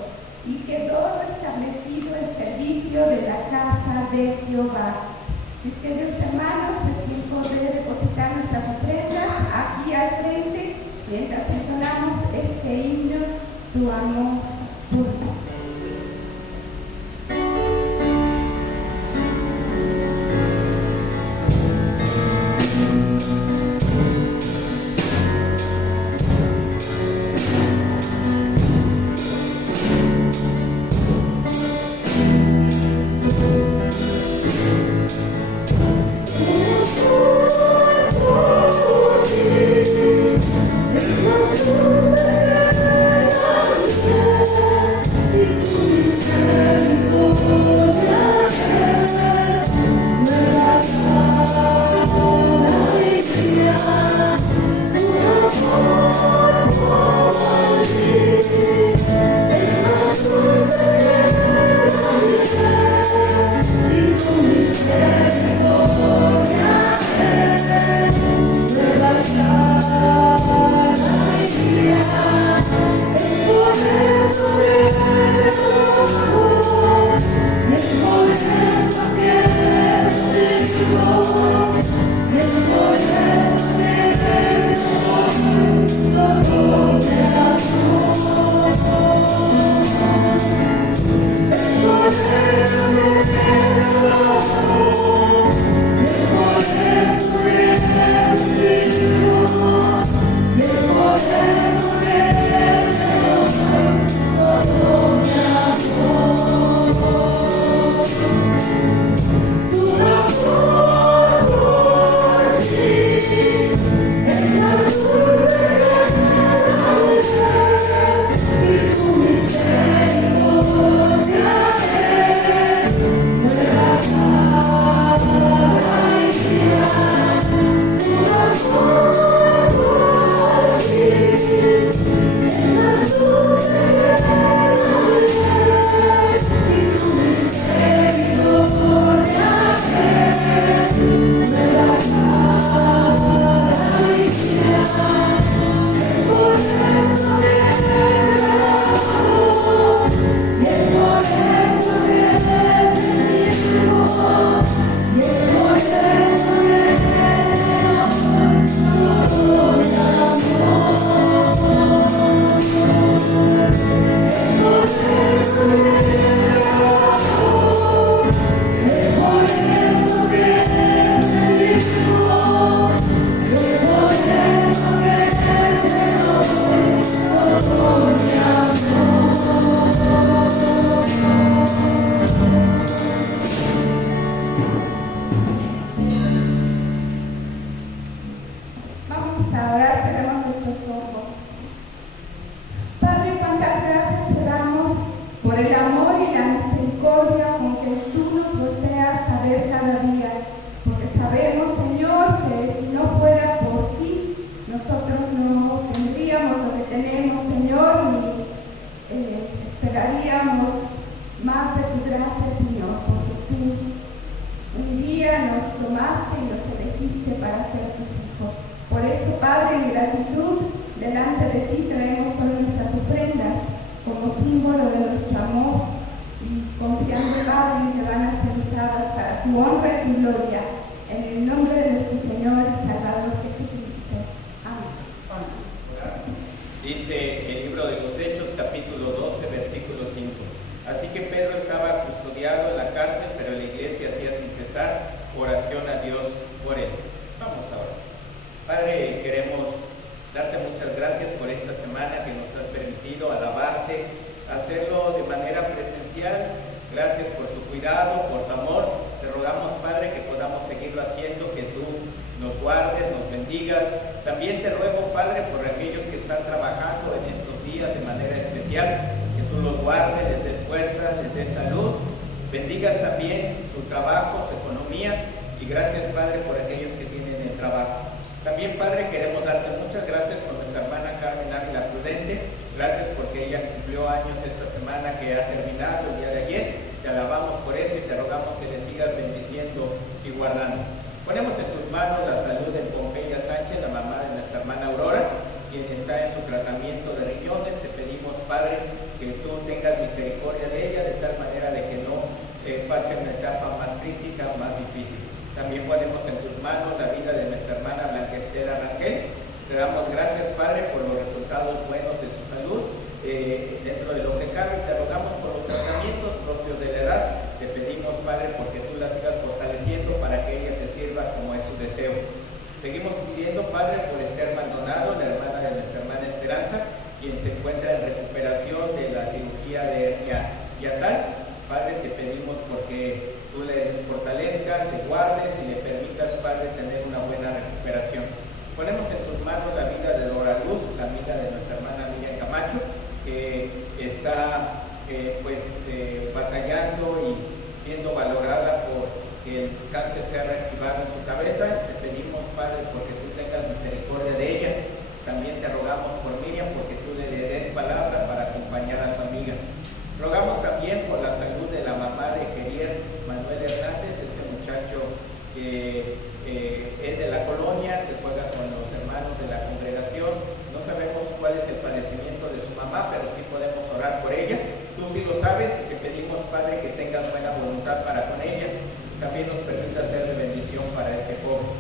y quedó restablecido el servicio de la casa de Jehová. Mis queridos hermanos, es tiempo de depositar nuestras ofrendas aquí al frente, mientras entonamos este himno, Tu amor puro. Thank you. que tú nos volteas a ver cada día, porque sabemos, Señor, que si no fuera por ti, nosotros no tendríamos lo que tenemos, Señor, ni esperaríamos más de tu gracia, Señor, porque tú un día nos tomaste y nos elegiste para ser tus hijos. Por eso, Padre, en gratitud, delante de ti traemos hoy nuestras ofrendas como símbolo de nuestro amor y confiando, Padre, que van a ser usadas para tu honra y tu gloria. En el nombre de nuestro Señor y Salvador Jesucristo. Amén. Dice el libro de los Hechos, capítulo 12, versículo 5. Así que Pedro estaba custodiado en la cárcel, pero la iglesia hacía sin cesar oración a Dios por él. Vamos ahora. Padre, queremos darte muchas gracias por esta semana que nos has permitido alabarte, hacerlo de manera presencial. Gracias por tu cuidado, por tu amor. Te rogamos, Padre, que podamos seguirlo haciendo, que tú nos guardes, nos bendigas. También te ruego, Padre, por aquellos que están trabajando en estos días de manera especial, que tú los guardes, les des fuerza, les des salud. Bendigas también su trabajo, su economía. Y gracias, Padre, por aquellos que tienen el trabajo. También, Padre, queremos darte muchas gracias por nuestra hermana Carmen Ávila Prudente. Gracias porque ella cumplió años esta semana que ha terminado el día de ayer. Te alabamos por eso y te rogamos que le sigas bendiciendo y guardando. Ponemos en tus manos la salud de Pompeya Sánchez, la mamá de nuestra hermana Aurora, quien está en su tratamiento de riñones. Te pedimos, Padre, que tú tengas misericordia de ella, de tal manera de que no pase una etapa más crítica, más difícil. También ponemos en tus manos la vida de nuestra hermana Blanca Estela Rangel. Te damos gracias, Padre, por los resultados buenos de su salud. Dentro de lo que cabe, te rogamos por los tratamientos propios de la edad. Te pedimos, Padre, porque tú la sigas fortaleciendo para que ella te sirva como es su deseo. Seguimos pidiendo, Padre, por Esther Maldonado, la hermana de nuestra hermana Esperanza, quien se encuentra en recuperación de la cirugía de hernia hiatal. Padre, te pedimos porque tú le fortalezcas, le guardes y le permitas, Padre, tener una buena recuperación. Ponemos en tus manos la vida de Dora Luz, la amiga de nuestra hermana Miriam Camacho, que está batallando y siendo valorada por que el cáncer sea reactivado en su cabeza. Te pedimos, Padre, porque tú tengas misericordia de ella. También te rogamos por Miriam, porque tú le des palabra para acompañar a su amiga. Rogamos también por la salud de la mamá de Gerier Manuel Hernández, este muchacho que es de la colonia, que juega con los hermanos de la congregación. No sabemos cuál es el padecimiento de su mamá, pero sí podemos orar por ella. Tú sí lo sabes y te pedimos, Padre, que tengas buena voluntad para con ella. También nos permita ser de bendición para este joven.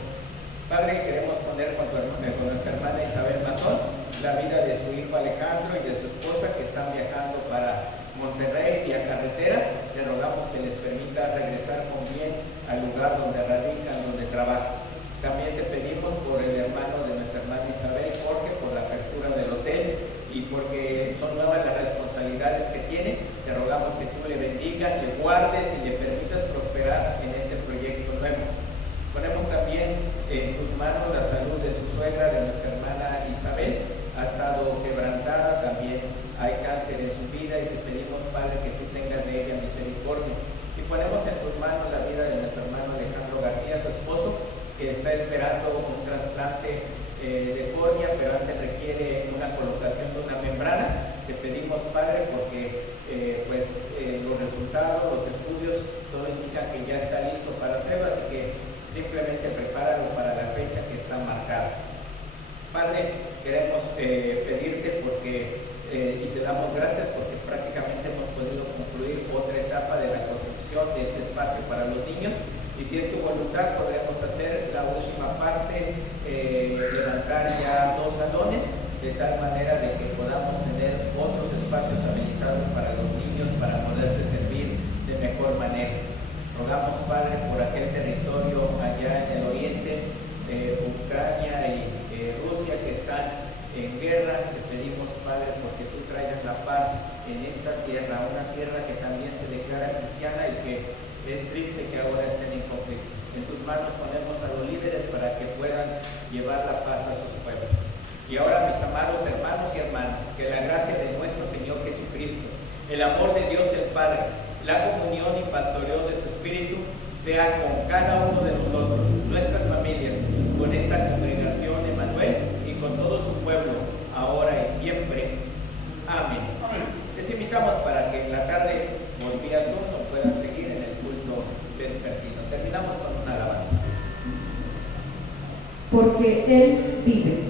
Padre, queremos poner con nuestra hermana Isabel Mazón la vida de su hijo Alejandro y de su esposa, que están viajando para Monterrey vía carretera. Te rogamos que les permita regresar con bien al lugar donde radican, donde trabajan. También te pedimos por el hermano de nuestra hermana Isabel, Jorge, por la apertura del hotel y porque son nuevas las responsabilidades que tiene. Te rogamos que tú le bendigas, le guardes y le permitas prosperar en este proyecto nuevo. Ponemos también en tus manos la salud de su suegra, de nuestra hermana Isabel. Ha estado quebrantada, también hay cáncer en su vida y te pedimos, Padre, que tú tengas de ella misericordia. Y ponemos en tus manos la vida de nuestro hermano Alejandro García, su esposo, que está esperando un trasplante de córnea, pero antes requiere una colocación de una membrana. Te pedimos, Padre, porque los resultados, los estudios, todo indica que ya está listo para hacerlo, así que simplemente prepáralo para la fecha que está marcada. Padre, queremos pedirte porque y te damos gracias porque prácticamente hemos podido concluir otra etapa de la construcción de este espacio para los niños, y si es tu voluntad podremos hacer la última parte, levantar ya 2 salones, de tal manera de que podamos tener otros espacios habilitados para los niños para poderse servir de mejor manera. Rogamos, Padre, por aquel territorio allá en el oriente, Ucrania y Rusia, que están en guerra. Te pedimos, Padre, porque tú traigas la paz en esta tierra, una tierra que también se declara cristiana y que es triste que ahora estén en conflicto. En tus manos ponemos a los líderes para que puedan llevar la paz a sus pueblos. Y ahora, mis amados hermanos y hermanas, que la gracia de nuestro Señor Jesucristo, el amor de Dios el Padre, la comunión y pastoreo sea con cada uno de nosotros, nuestras familias, con esta congregación Emanuel y con todo su pueblo, ahora y siempre. Amén. Les invitamos para que en la tarde por vía Zoom nos puedan seguir en el culto vespertino. Terminamos con una alabanza. Porque Él vive.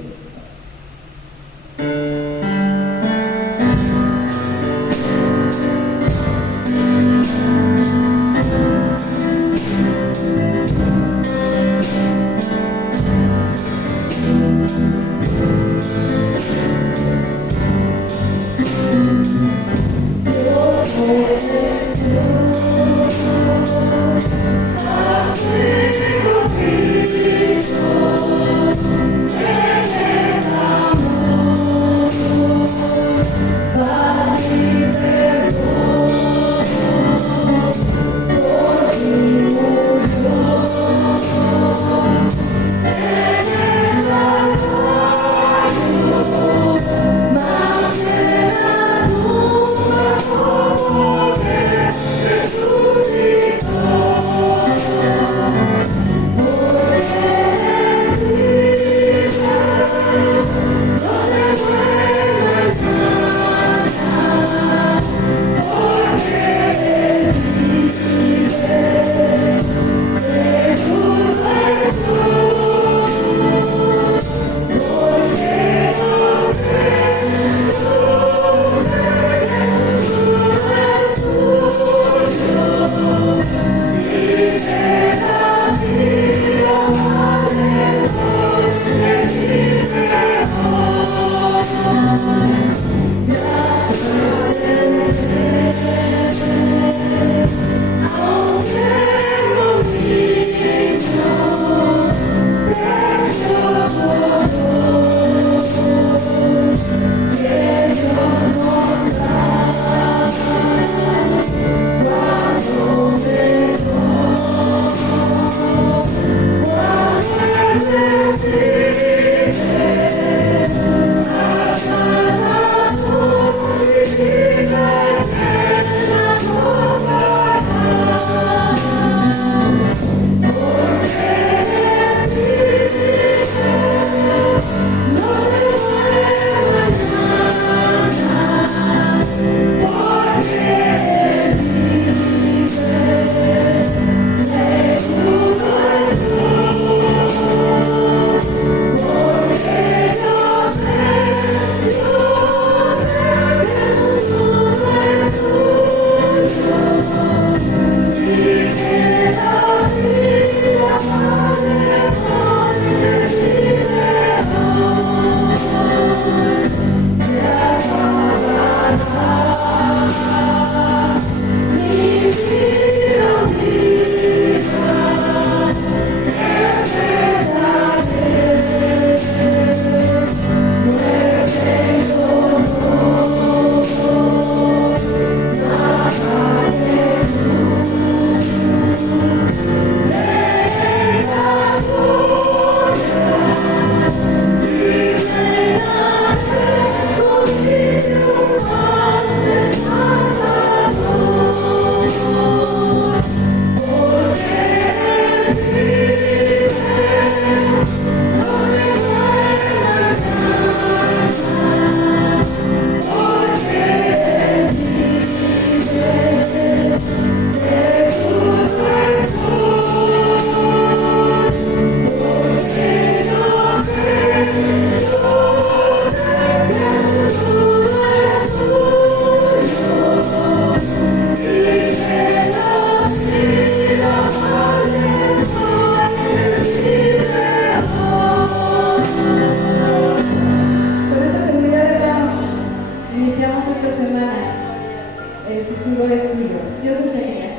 Iniciamos esta semana, el futuro es tuyo. Dios te bendiga.